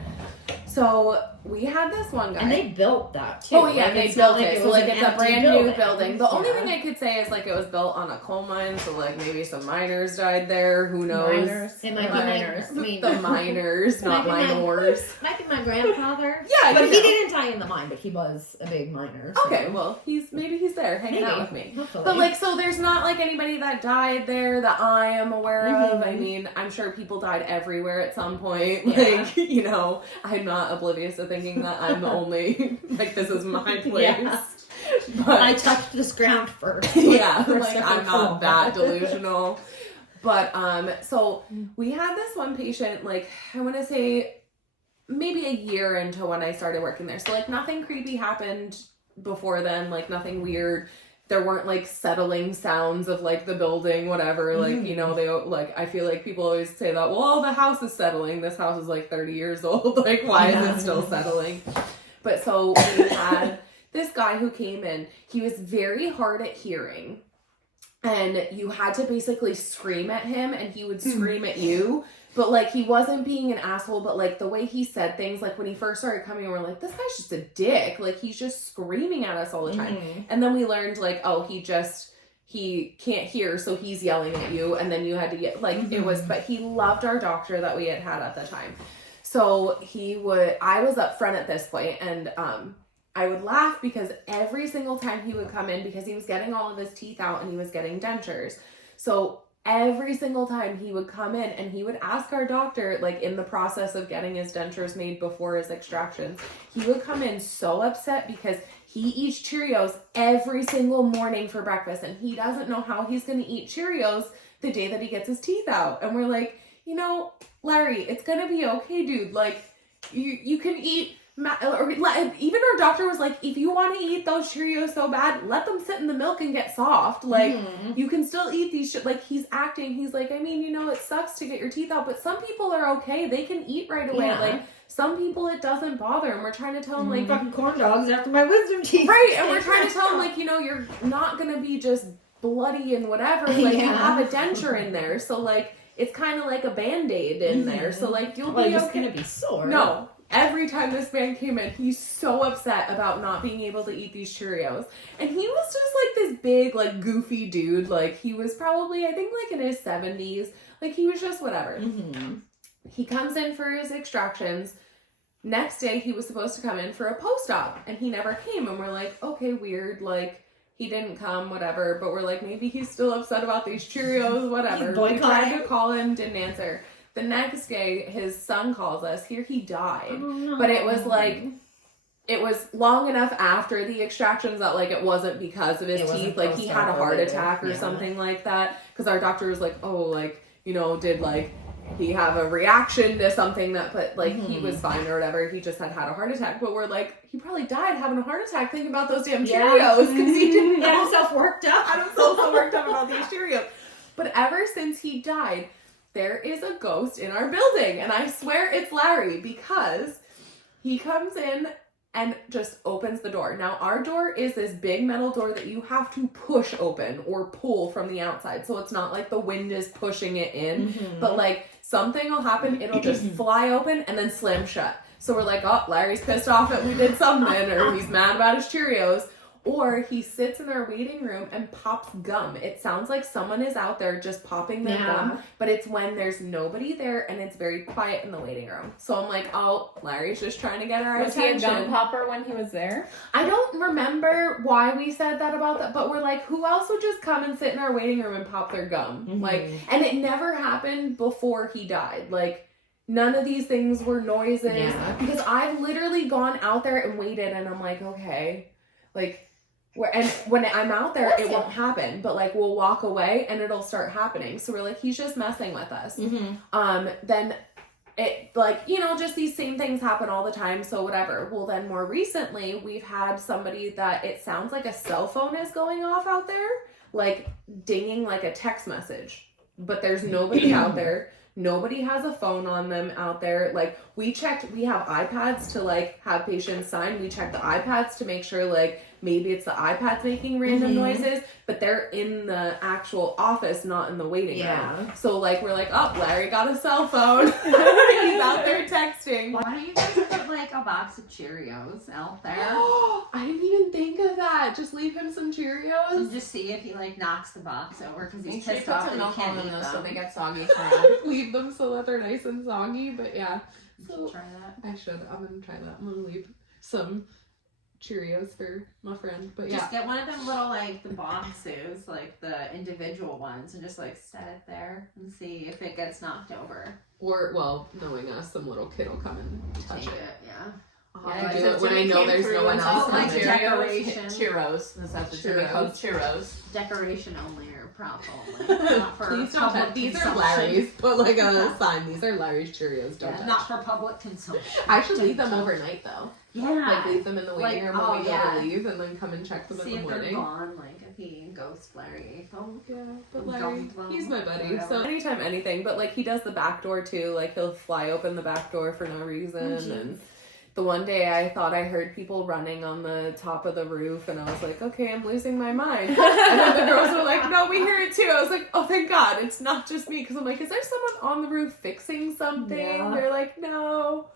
So we had this one guy. And they built that too. Oh yeah, Like, they it's not built like it. So was like an it's a empty brand new building. The only Yeah. thing I could say is like it was built on a coal mine, so like maybe some miners died there. Who knows? It might be Miners. miners. I mean, The miners, not Might be minors. might be my grandfather. Yeah, But you he know. didn't die in the mine, but he was a big miner. So. Okay, well maybe he's there hanging Maybe. out with me. Hopefully. But like, so there's not like anybody that died there that I am aware of. Mhm. I mean, I'm sure people died everywhere at some point. Yeah. Like, you know, I'm not oblivious to thinking that I'm the only, like, this is my place. Yeah. But I touched this ground first. yeah, For like several I'm not that kilometers. delusional. But so we had this one patient, like, I want to say maybe a year into when I started working there. So like nothing creepy happened before then, like nothing weird. There weren't like settling sounds of like the building, whatever. Like, you know, they like, I feel like people always say that, well, the house is settling. This house is like 30 years old. Like, why is it still settling? But so we had this guy who came in. He was very hard at hearing. And you had to basically scream at him and he would scream at you. But like he wasn't being an asshole, but like the way he said things, like when he first started coming, we're like, this guy's just a dick. Like he's just screaming at us all the time. And then we learned like, oh, he can't hear, so he's yelling at you. And then you had to get like it was, but he loved our doctor that we had at the time. So I was up front at this point, and I would laugh because every single time he would come in, because he was getting all of his teeth out and he was getting dentures. So every single time he would come in and he would ask our doctor, like in the process of getting his dentures made before his extractions, he would come in so upset because he eats Cheerios every single morning for breakfast and he doesn't know how he's going to eat Cheerios the day that he gets his teeth out. And we're like, you know, Larry, it's going to be okay, dude. Like you can eat, or even our doctor was like, if you want to eat those Cheerios so bad, let them sit in the milk and get soft. Like you can still eat these shit. Like he's acting. He's like, I mean, you know, it sucks to get your teeth out, but some people are okay. They can eat right away. Yeah. Like some people it doesn't bother. And we're trying to tell them like, fucking corn dogs after my wisdom teeth. right. And we're trying to tell them like, you know, you're not going to be just bloody and whatever. Like you have a denture in there. So like, it's kind of like a Band-Aid in there. So like, you'll be just okay. gonna be sore. No. Every time this man came in, he's so upset about not being able to eat these Cheerios. And he was just like this big, like goofy dude. Like he was probably, I think like in his 70s. Like he was just whatever. He comes in for his extractions. Next day, he was supposed to come in for a post-op. And he never came. And we're like, okay, weird. Like he didn't come, whatever. But we're like, maybe he's still upset about these Cheerios, whatever. We tried to call him, didn't answer. The next day, his son calls us. Here he died. Oh, no. But it was like, it was long enough after the extractions that like it wasn't because of his teeth. Like he had a heart attack or something like that. Because our doctor was like, oh, like, you know, did like he have a reaction to something that, but like he was fine or whatever. He just had a heart attack. But we're like, he probably died having a heart attack thinking about those damn Cheerios because he didn't get himself worked up. Had himself so worked up about these Cheerios. But ever since he died, there is a ghost in our building. And I swear it's Larry because he comes in and just opens the door. Now, our door is this big metal door that you have to push open or pull from the outside. So it's not like the wind is pushing it in, but like something will happen. It'll just fly open and then slam shut. So we're like, oh, Larry's pissed off that we did something or he's mad about his Cheerios. Or he sits in our waiting room and pops gum. It sounds like someone is out there just popping their gum, but it's when there's nobody there and it's very quiet in the waiting room. So I'm like, oh, Larry's just trying to get our attention. Was he a gum popper when he was there? I don't remember why we said that about that, but we're like, who else would just come and sit in our waiting room and pop their gum? Like, and it never happened before he died. Like, none of these things were noises because I've literally gone out there and waited and I'm like, okay, like, and when I'm out there, it won't happen, but like we'll walk away and it'll start happening. So we're like, he's just messing with us. Then it like, you know, just these same things happen all the time. So whatever. Well, then more recently we've had somebody that it sounds like a cell phone is going off out there, like dinging like a text message, but there's nobody out there. Nobody has a phone on them out there. Like we have iPads to like have patients sign. We check the iPads to make sure like maybe it's the iPads making random Mhm. noises, but they're in the actual office, not in the waiting Yeah. room. So like we're like, oh, Larry got a cell phone. He's out there texting. Why don't you guys put like a box of Cheerios out there? I didn't even think of that. Just leave him some Cheerios. And just see if he like knocks the box over because he's Make sure you pissed put off some that he milk can't on eat them them. so they get soggy for him. Leave them so that they're nice and soggy. But yeah, so Try that. I should. I'm gonna try that. I'm gonna leave some Cheerios for my friend. But yeah. Just get one of them little like the boxes, like the individual ones, and just like set it there and see if it gets knocked over. Or, well, knowing us, some little kid will come and touch Take it. it, yeah. I'll Yeah, have to so do it when I know there's no one else like coming. decoration. Churros. That's what it's gonna be called. Churros. Decoration only or prop only. Not for Please don't public touch. These are consumption. Larry's. Put like a sign. These are Larry's Cheerios. Don't Yeah, touch. not for public consumption. I should leave them Don't overnight though. Yeah. Like leave them in the waiting Like, room when we go yeah. to leave, and then come and check them See in if the they're morning. gone, like if he ghosts Larry. Oh, Yeah, but Gum Larry, them, he's my buddy. whatever. So anytime anything, but like he does the back door too. Like he'll fly open the back door for no reason. Oh, And the one day I thought I heard people running on the top of the roof, and I was like, okay, I'm losing my mind. And then the girls were like, no, we hear it too. I was like, oh, thank God, it's not just me. Because I'm like, is there someone on the roof fixing something? Yeah. They're like, no.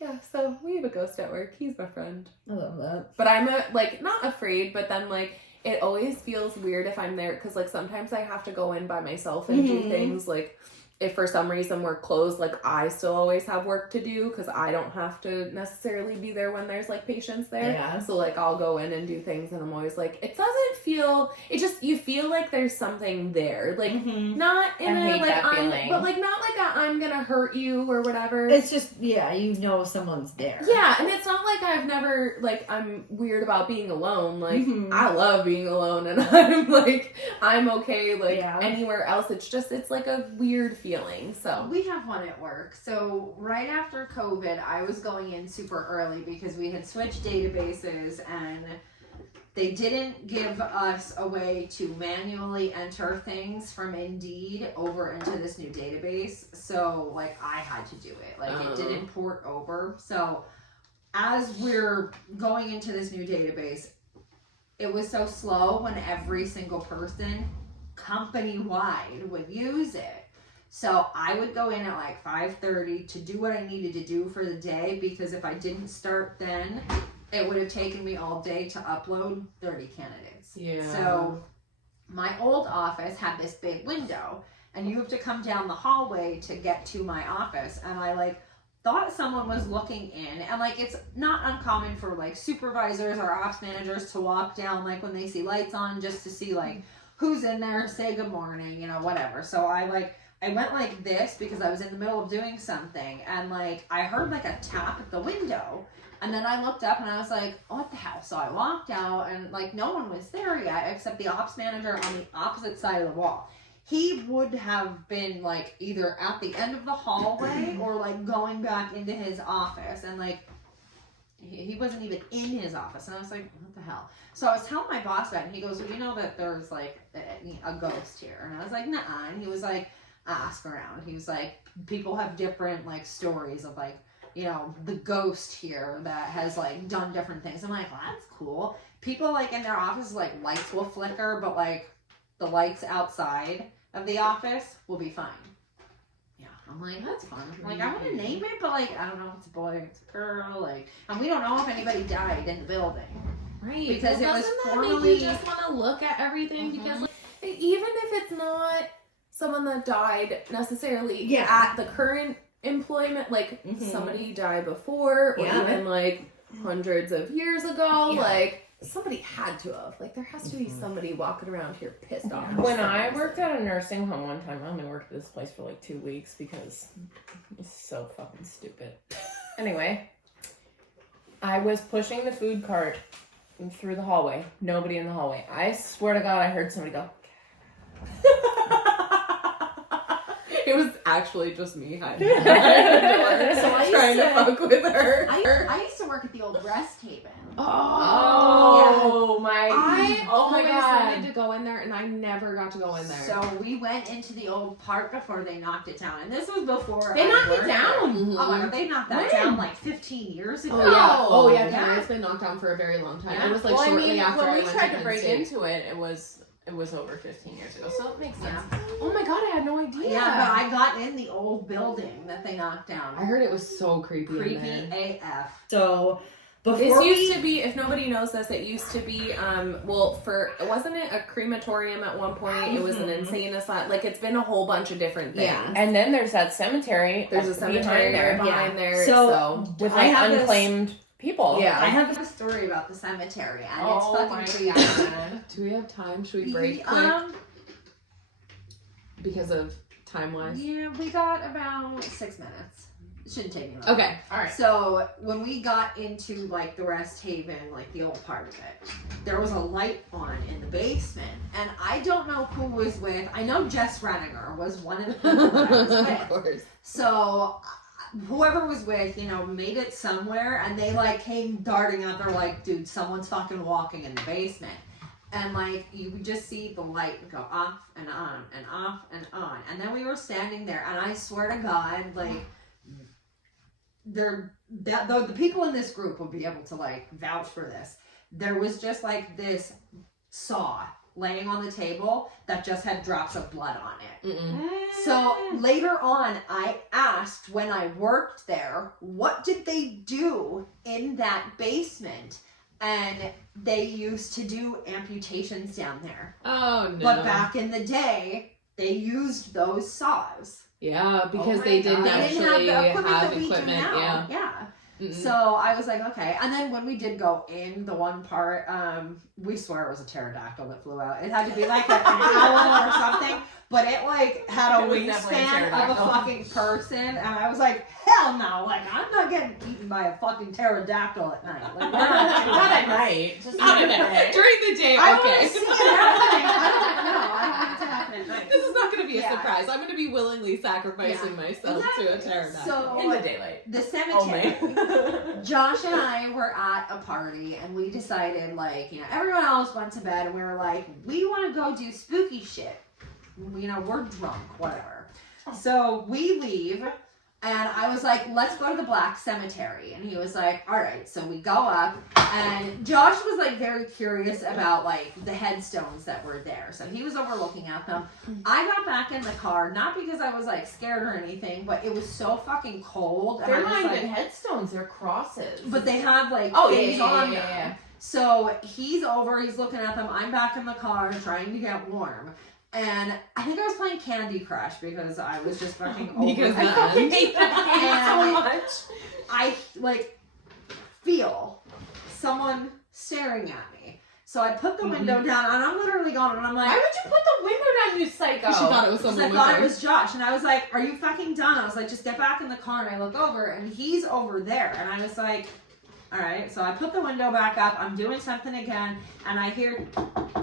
Yeah, so we have a ghost at work. He's my friend. I love that. But I'm like not afraid, but then like it always feels weird if I'm there because like sometimes I have to go in by myself and do Mhm. things like if for some reason we're closed, like I still always have work to do because I don't have to necessarily be there when there's like patients there. Yeah. So like I'll go in and do things and I'm always like, it doesn't feel, it just, you feel like there's something there. Like Mhm. not in I a hate like that I'm, feeling. but like not like I'm gonna hurt you or whatever. It's just, yeah, you know someone's there. Yeah, and it's not like I've never, like, I'm weird about being alone. Like, Mhm. I love being alone, and I'm, like, I'm okay, like, Yeah. anywhere else. It's just, it's, like, a weird feeling, so. We have one at work. So right after COVID, I was going in super early because we had switched databases and they didn't give us a way to manually enter things from Indeed over into this new database. So like I had to do it. Like it didn't port over. So as we're going into this new database, it was so slow when every single person company-wide would use it. So I would go in at like 5:30 to do what I needed to do for the day because if I didn't start then, it would have taken me all day to upload 30 candidates. Yeah. So my old office had this big window and you have to come down the hallway to get to my office. And I like thought someone was looking in and like it's not uncommon for like supervisors or ops managers to walk down like when they see lights on just to see like who's in there, say good morning, you know, whatever. So I went like this because I was in the middle of doing something and like I heard like a tap at the window and then I looked up and I was like, what the hell? So I walked out and like no one was there yet except the ops manager on the opposite side of the wall. He would have been like either at the end of the hallway or like going back into his office and like he wasn't even in his office and I was like, what the hell? So I was telling my boss that and he goes, well, you know that there's like a ghost here. And I was like, nuh-uh. And he was like, ask around. He was like, people have different like stories of like, you know, the ghost here that has like done different things. I'm like, well, that's cool. People like in their office like lights will flicker, but like the lights outside of the office will be fine. Yeah, I'm like, that's fun. Like I want to name it, but like I don't know if it's a boy, it's a girl, like, and we don't know if anybody died in the building. Right. Because it was doesn't that formerly- make you just want to look at everything? Mhm. Because like, even if it's not someone that died necessarily Yeah. at the current employment, like Mhm. somebody died before or Yeah. even like hundreds of years ago, Yeah. like somebody had to have. Like there has to be somebody walking around here pissed off. When I worked at a nursing home one time, I only worked at this place for like 2 weeks because it's so fucking stupid. Anyway, I was pushing the food cart through the hallway. Nobody in the hallway. I swear to God, I heard somebody go. It was actually just me hiding behind the door, So I used trying to to- fuck with her. I used to work at the old Rest Haven. Oh my! I Oh my always God. wanted to go in there, and I never got to go in there. So we went into the old park before they knocked it down, and this was before They I knocked it worked there. down. Mhm. Oh my God, they knocked that When? down like 15 years ago. Oh yeah, oh yeah, Yeah. Karen, it's been knocked down for a very long time. Yeah. It was like Well, I shortly mean, after when I we went tried to to break Penn State. into it, it was over 15 years ago, so it makes sense. Yeah. Oh my god, I had no idea. Yeah, but I got in the old building that they knocked down. I heard it was so creepy. Creepy In there. AF. So This before used to be, if nobody knows this, it used to be, wasn't it a crematorium at one point? It was an insane asylum. Like, it's been a whole bunch of different things. Yeah. And then there's that cemetery. There's a cemetery behind there behind there. So- with I like have this- unclaimed people. Yeah. I have a story about the cemetery, and Oh it's my fucking creepy. God. Do we have time? Should we break quick because of time wise? Yeah, we got about 6 minutes. It shouldn't take me long. Okay. All right. So when we got into like the Rest Haven, like the old part of it, there was a light on in the basement, and I don't know who was with. I know Jess Reniger was one of the people that I was Of with. course. So whoever was with, made it somewhere, and they like came darting out. They're like, dude, someone's fucking walking in the basement. And like you would just see the light go off and on and off and on. And then we were standing there, and I swear to God, like the people in this group will be able to like vouch for this. There was just like this saw laying on the table that just had drops of blood on it. So later on, I asked when I worked there, what did they do in that basement? And they used to do amputations down there. Oh no. But back in the day, they used those saws. Yeah, because Oh they my didn't God. They didn't actually have the equipment have that we do equipment. now. Yeah. Yeah. Mm-mm. So I was like, okay. And then when we did go in the one part, we swear it was a pterodactyl that flew out. It had to be like an owl or something, but it like had a It was definitely a wingspan of a pterodactyl. fucking person, and I was like, hell no! Like I'm not getting eaten by a fucking pterodactyl at night. Like Not at night. Just not at night. During the day, I want okay. to see it happening. I don't want it to happen at night. This is not going to be a Yeah. surprise. I'm going to be willingly sacrificing myself to a pterodactyl. So In the daylight. the cemetery. Only. Josh and I were at a party, and we decided, like, everyone else went to bed, and we were like, we want to go do spooky shit. We're drunk, whatever. So we leave, and I was like, let's go to the Black Cemetery. And he was like, all right. So we go up, and Josh was, like, very curious about, like, the headstones that were there. So he was overlooking at them. I got back in the car, not because I was, like, scared or anything, but it was so fucking cold. And They're I was not like, even headstones, they're crosses. but they have like Oh, yeah, things yeah, on yeah, them. yeah. So he's over, he's looking at them. I'm back in the car trying to get warm. And I think I was playing Candy Crush because I was just fucking over Because it. I fucking hate that game so much. I like feel someone staring at me. So I put the window down, and I'm literally going, and I'm like, Why would you put the window down, you psycho? She thought it was because someone I with thought her. it was Josh, and I was like, are you fucking done? I was like, just get back in the car, and I look over, and he's over there, and I was like, all right. So I put the window back up, I'm doing something again, and I hear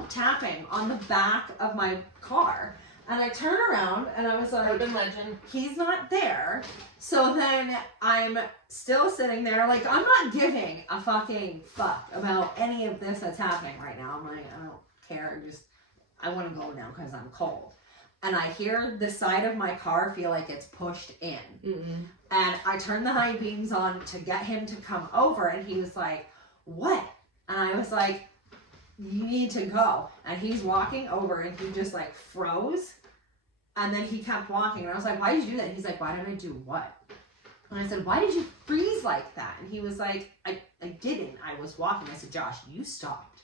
tapping on the back of my car, and I turn around, and I was like, Urban legend. he's not there. So then I'm still sitting there, like, I'm not giving a fucking fuck about any of this that's happening right now. I'm like, I don't care. I want to go now because I'm cold. And I hear the side of my car feel like it's pushed in. Mm-mm. And I turn the high beams on to get him to come over, and he was like, what? And I was like, you need to go. And he's walking over, and he just like froze. And then he kept walking, and I was like, why did you do that? And he's like, why did I do what? And I said, why did you freeze like that? And he was like, I didn't. I was walking. I said, Josh, you stopped.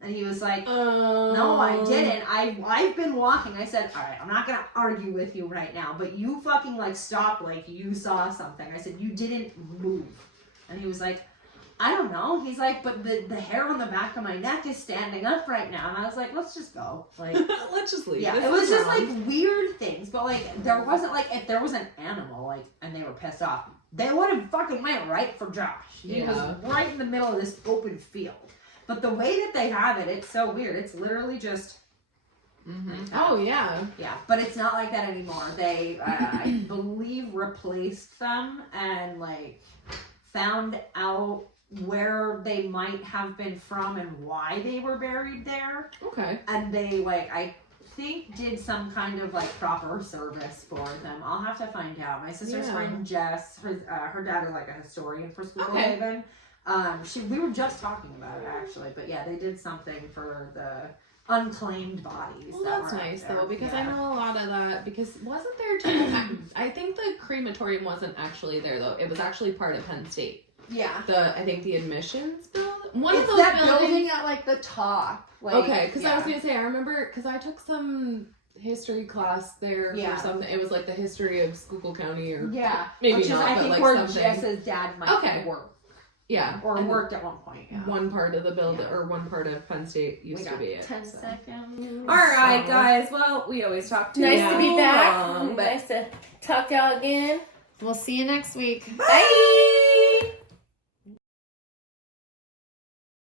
And he was like, no, I didn't. I've been walking. I said, all right, I'm not going to argue with you right now, but you fucking like stopped like you saw something. I said, you didn't move. And he was like, I don't know. He's like, but the hair on the back of my neck is standing up right now. And I was like, let's just go. Like, Let's just leave. yeah, This it was is just wrong. like weird things. But like, there wasn't like, if there was an animal, like, and they were pissed off, they would have fucking went right for Josh. He was Yeah. right in the middle of this open field. But the way that they have it, it's so weird. It's literally just Oh yeah. Yeah, but it's not like that anymore. They, I believe, replaced them and like found out where they might have been from and why they were buried there. Okay. And they like, I think, did some kind of like proper service for them. I'll have to find out. My sister's friend Jess, her dad is like a historian for Schuylkill Haven. We were just talking about it actually, but yeah, they did something for the unclaimed bodies. Well, that's nice though, because I know a lot of that. Because wasn't there too? I think the crematorium wasn't actually there though. It was actually part of Penn State. Yeah. I think the admissions building. It's of those that buildings. building at like the top. Like, Okay, because I was gonna say I remember because I took some history class there or something. It was like the history of Schuylkill County or maybe which not, is, I but think like where something. Jess's dad might work. Yeah, Or and worked at one point. Yeah. one part of the building or one part of Penn State used to be it. 10 seconds. All right, guys. Well, we always talk to Nice you. to be back. But Nice to talk to y'all again. We'll see you next week. Bye.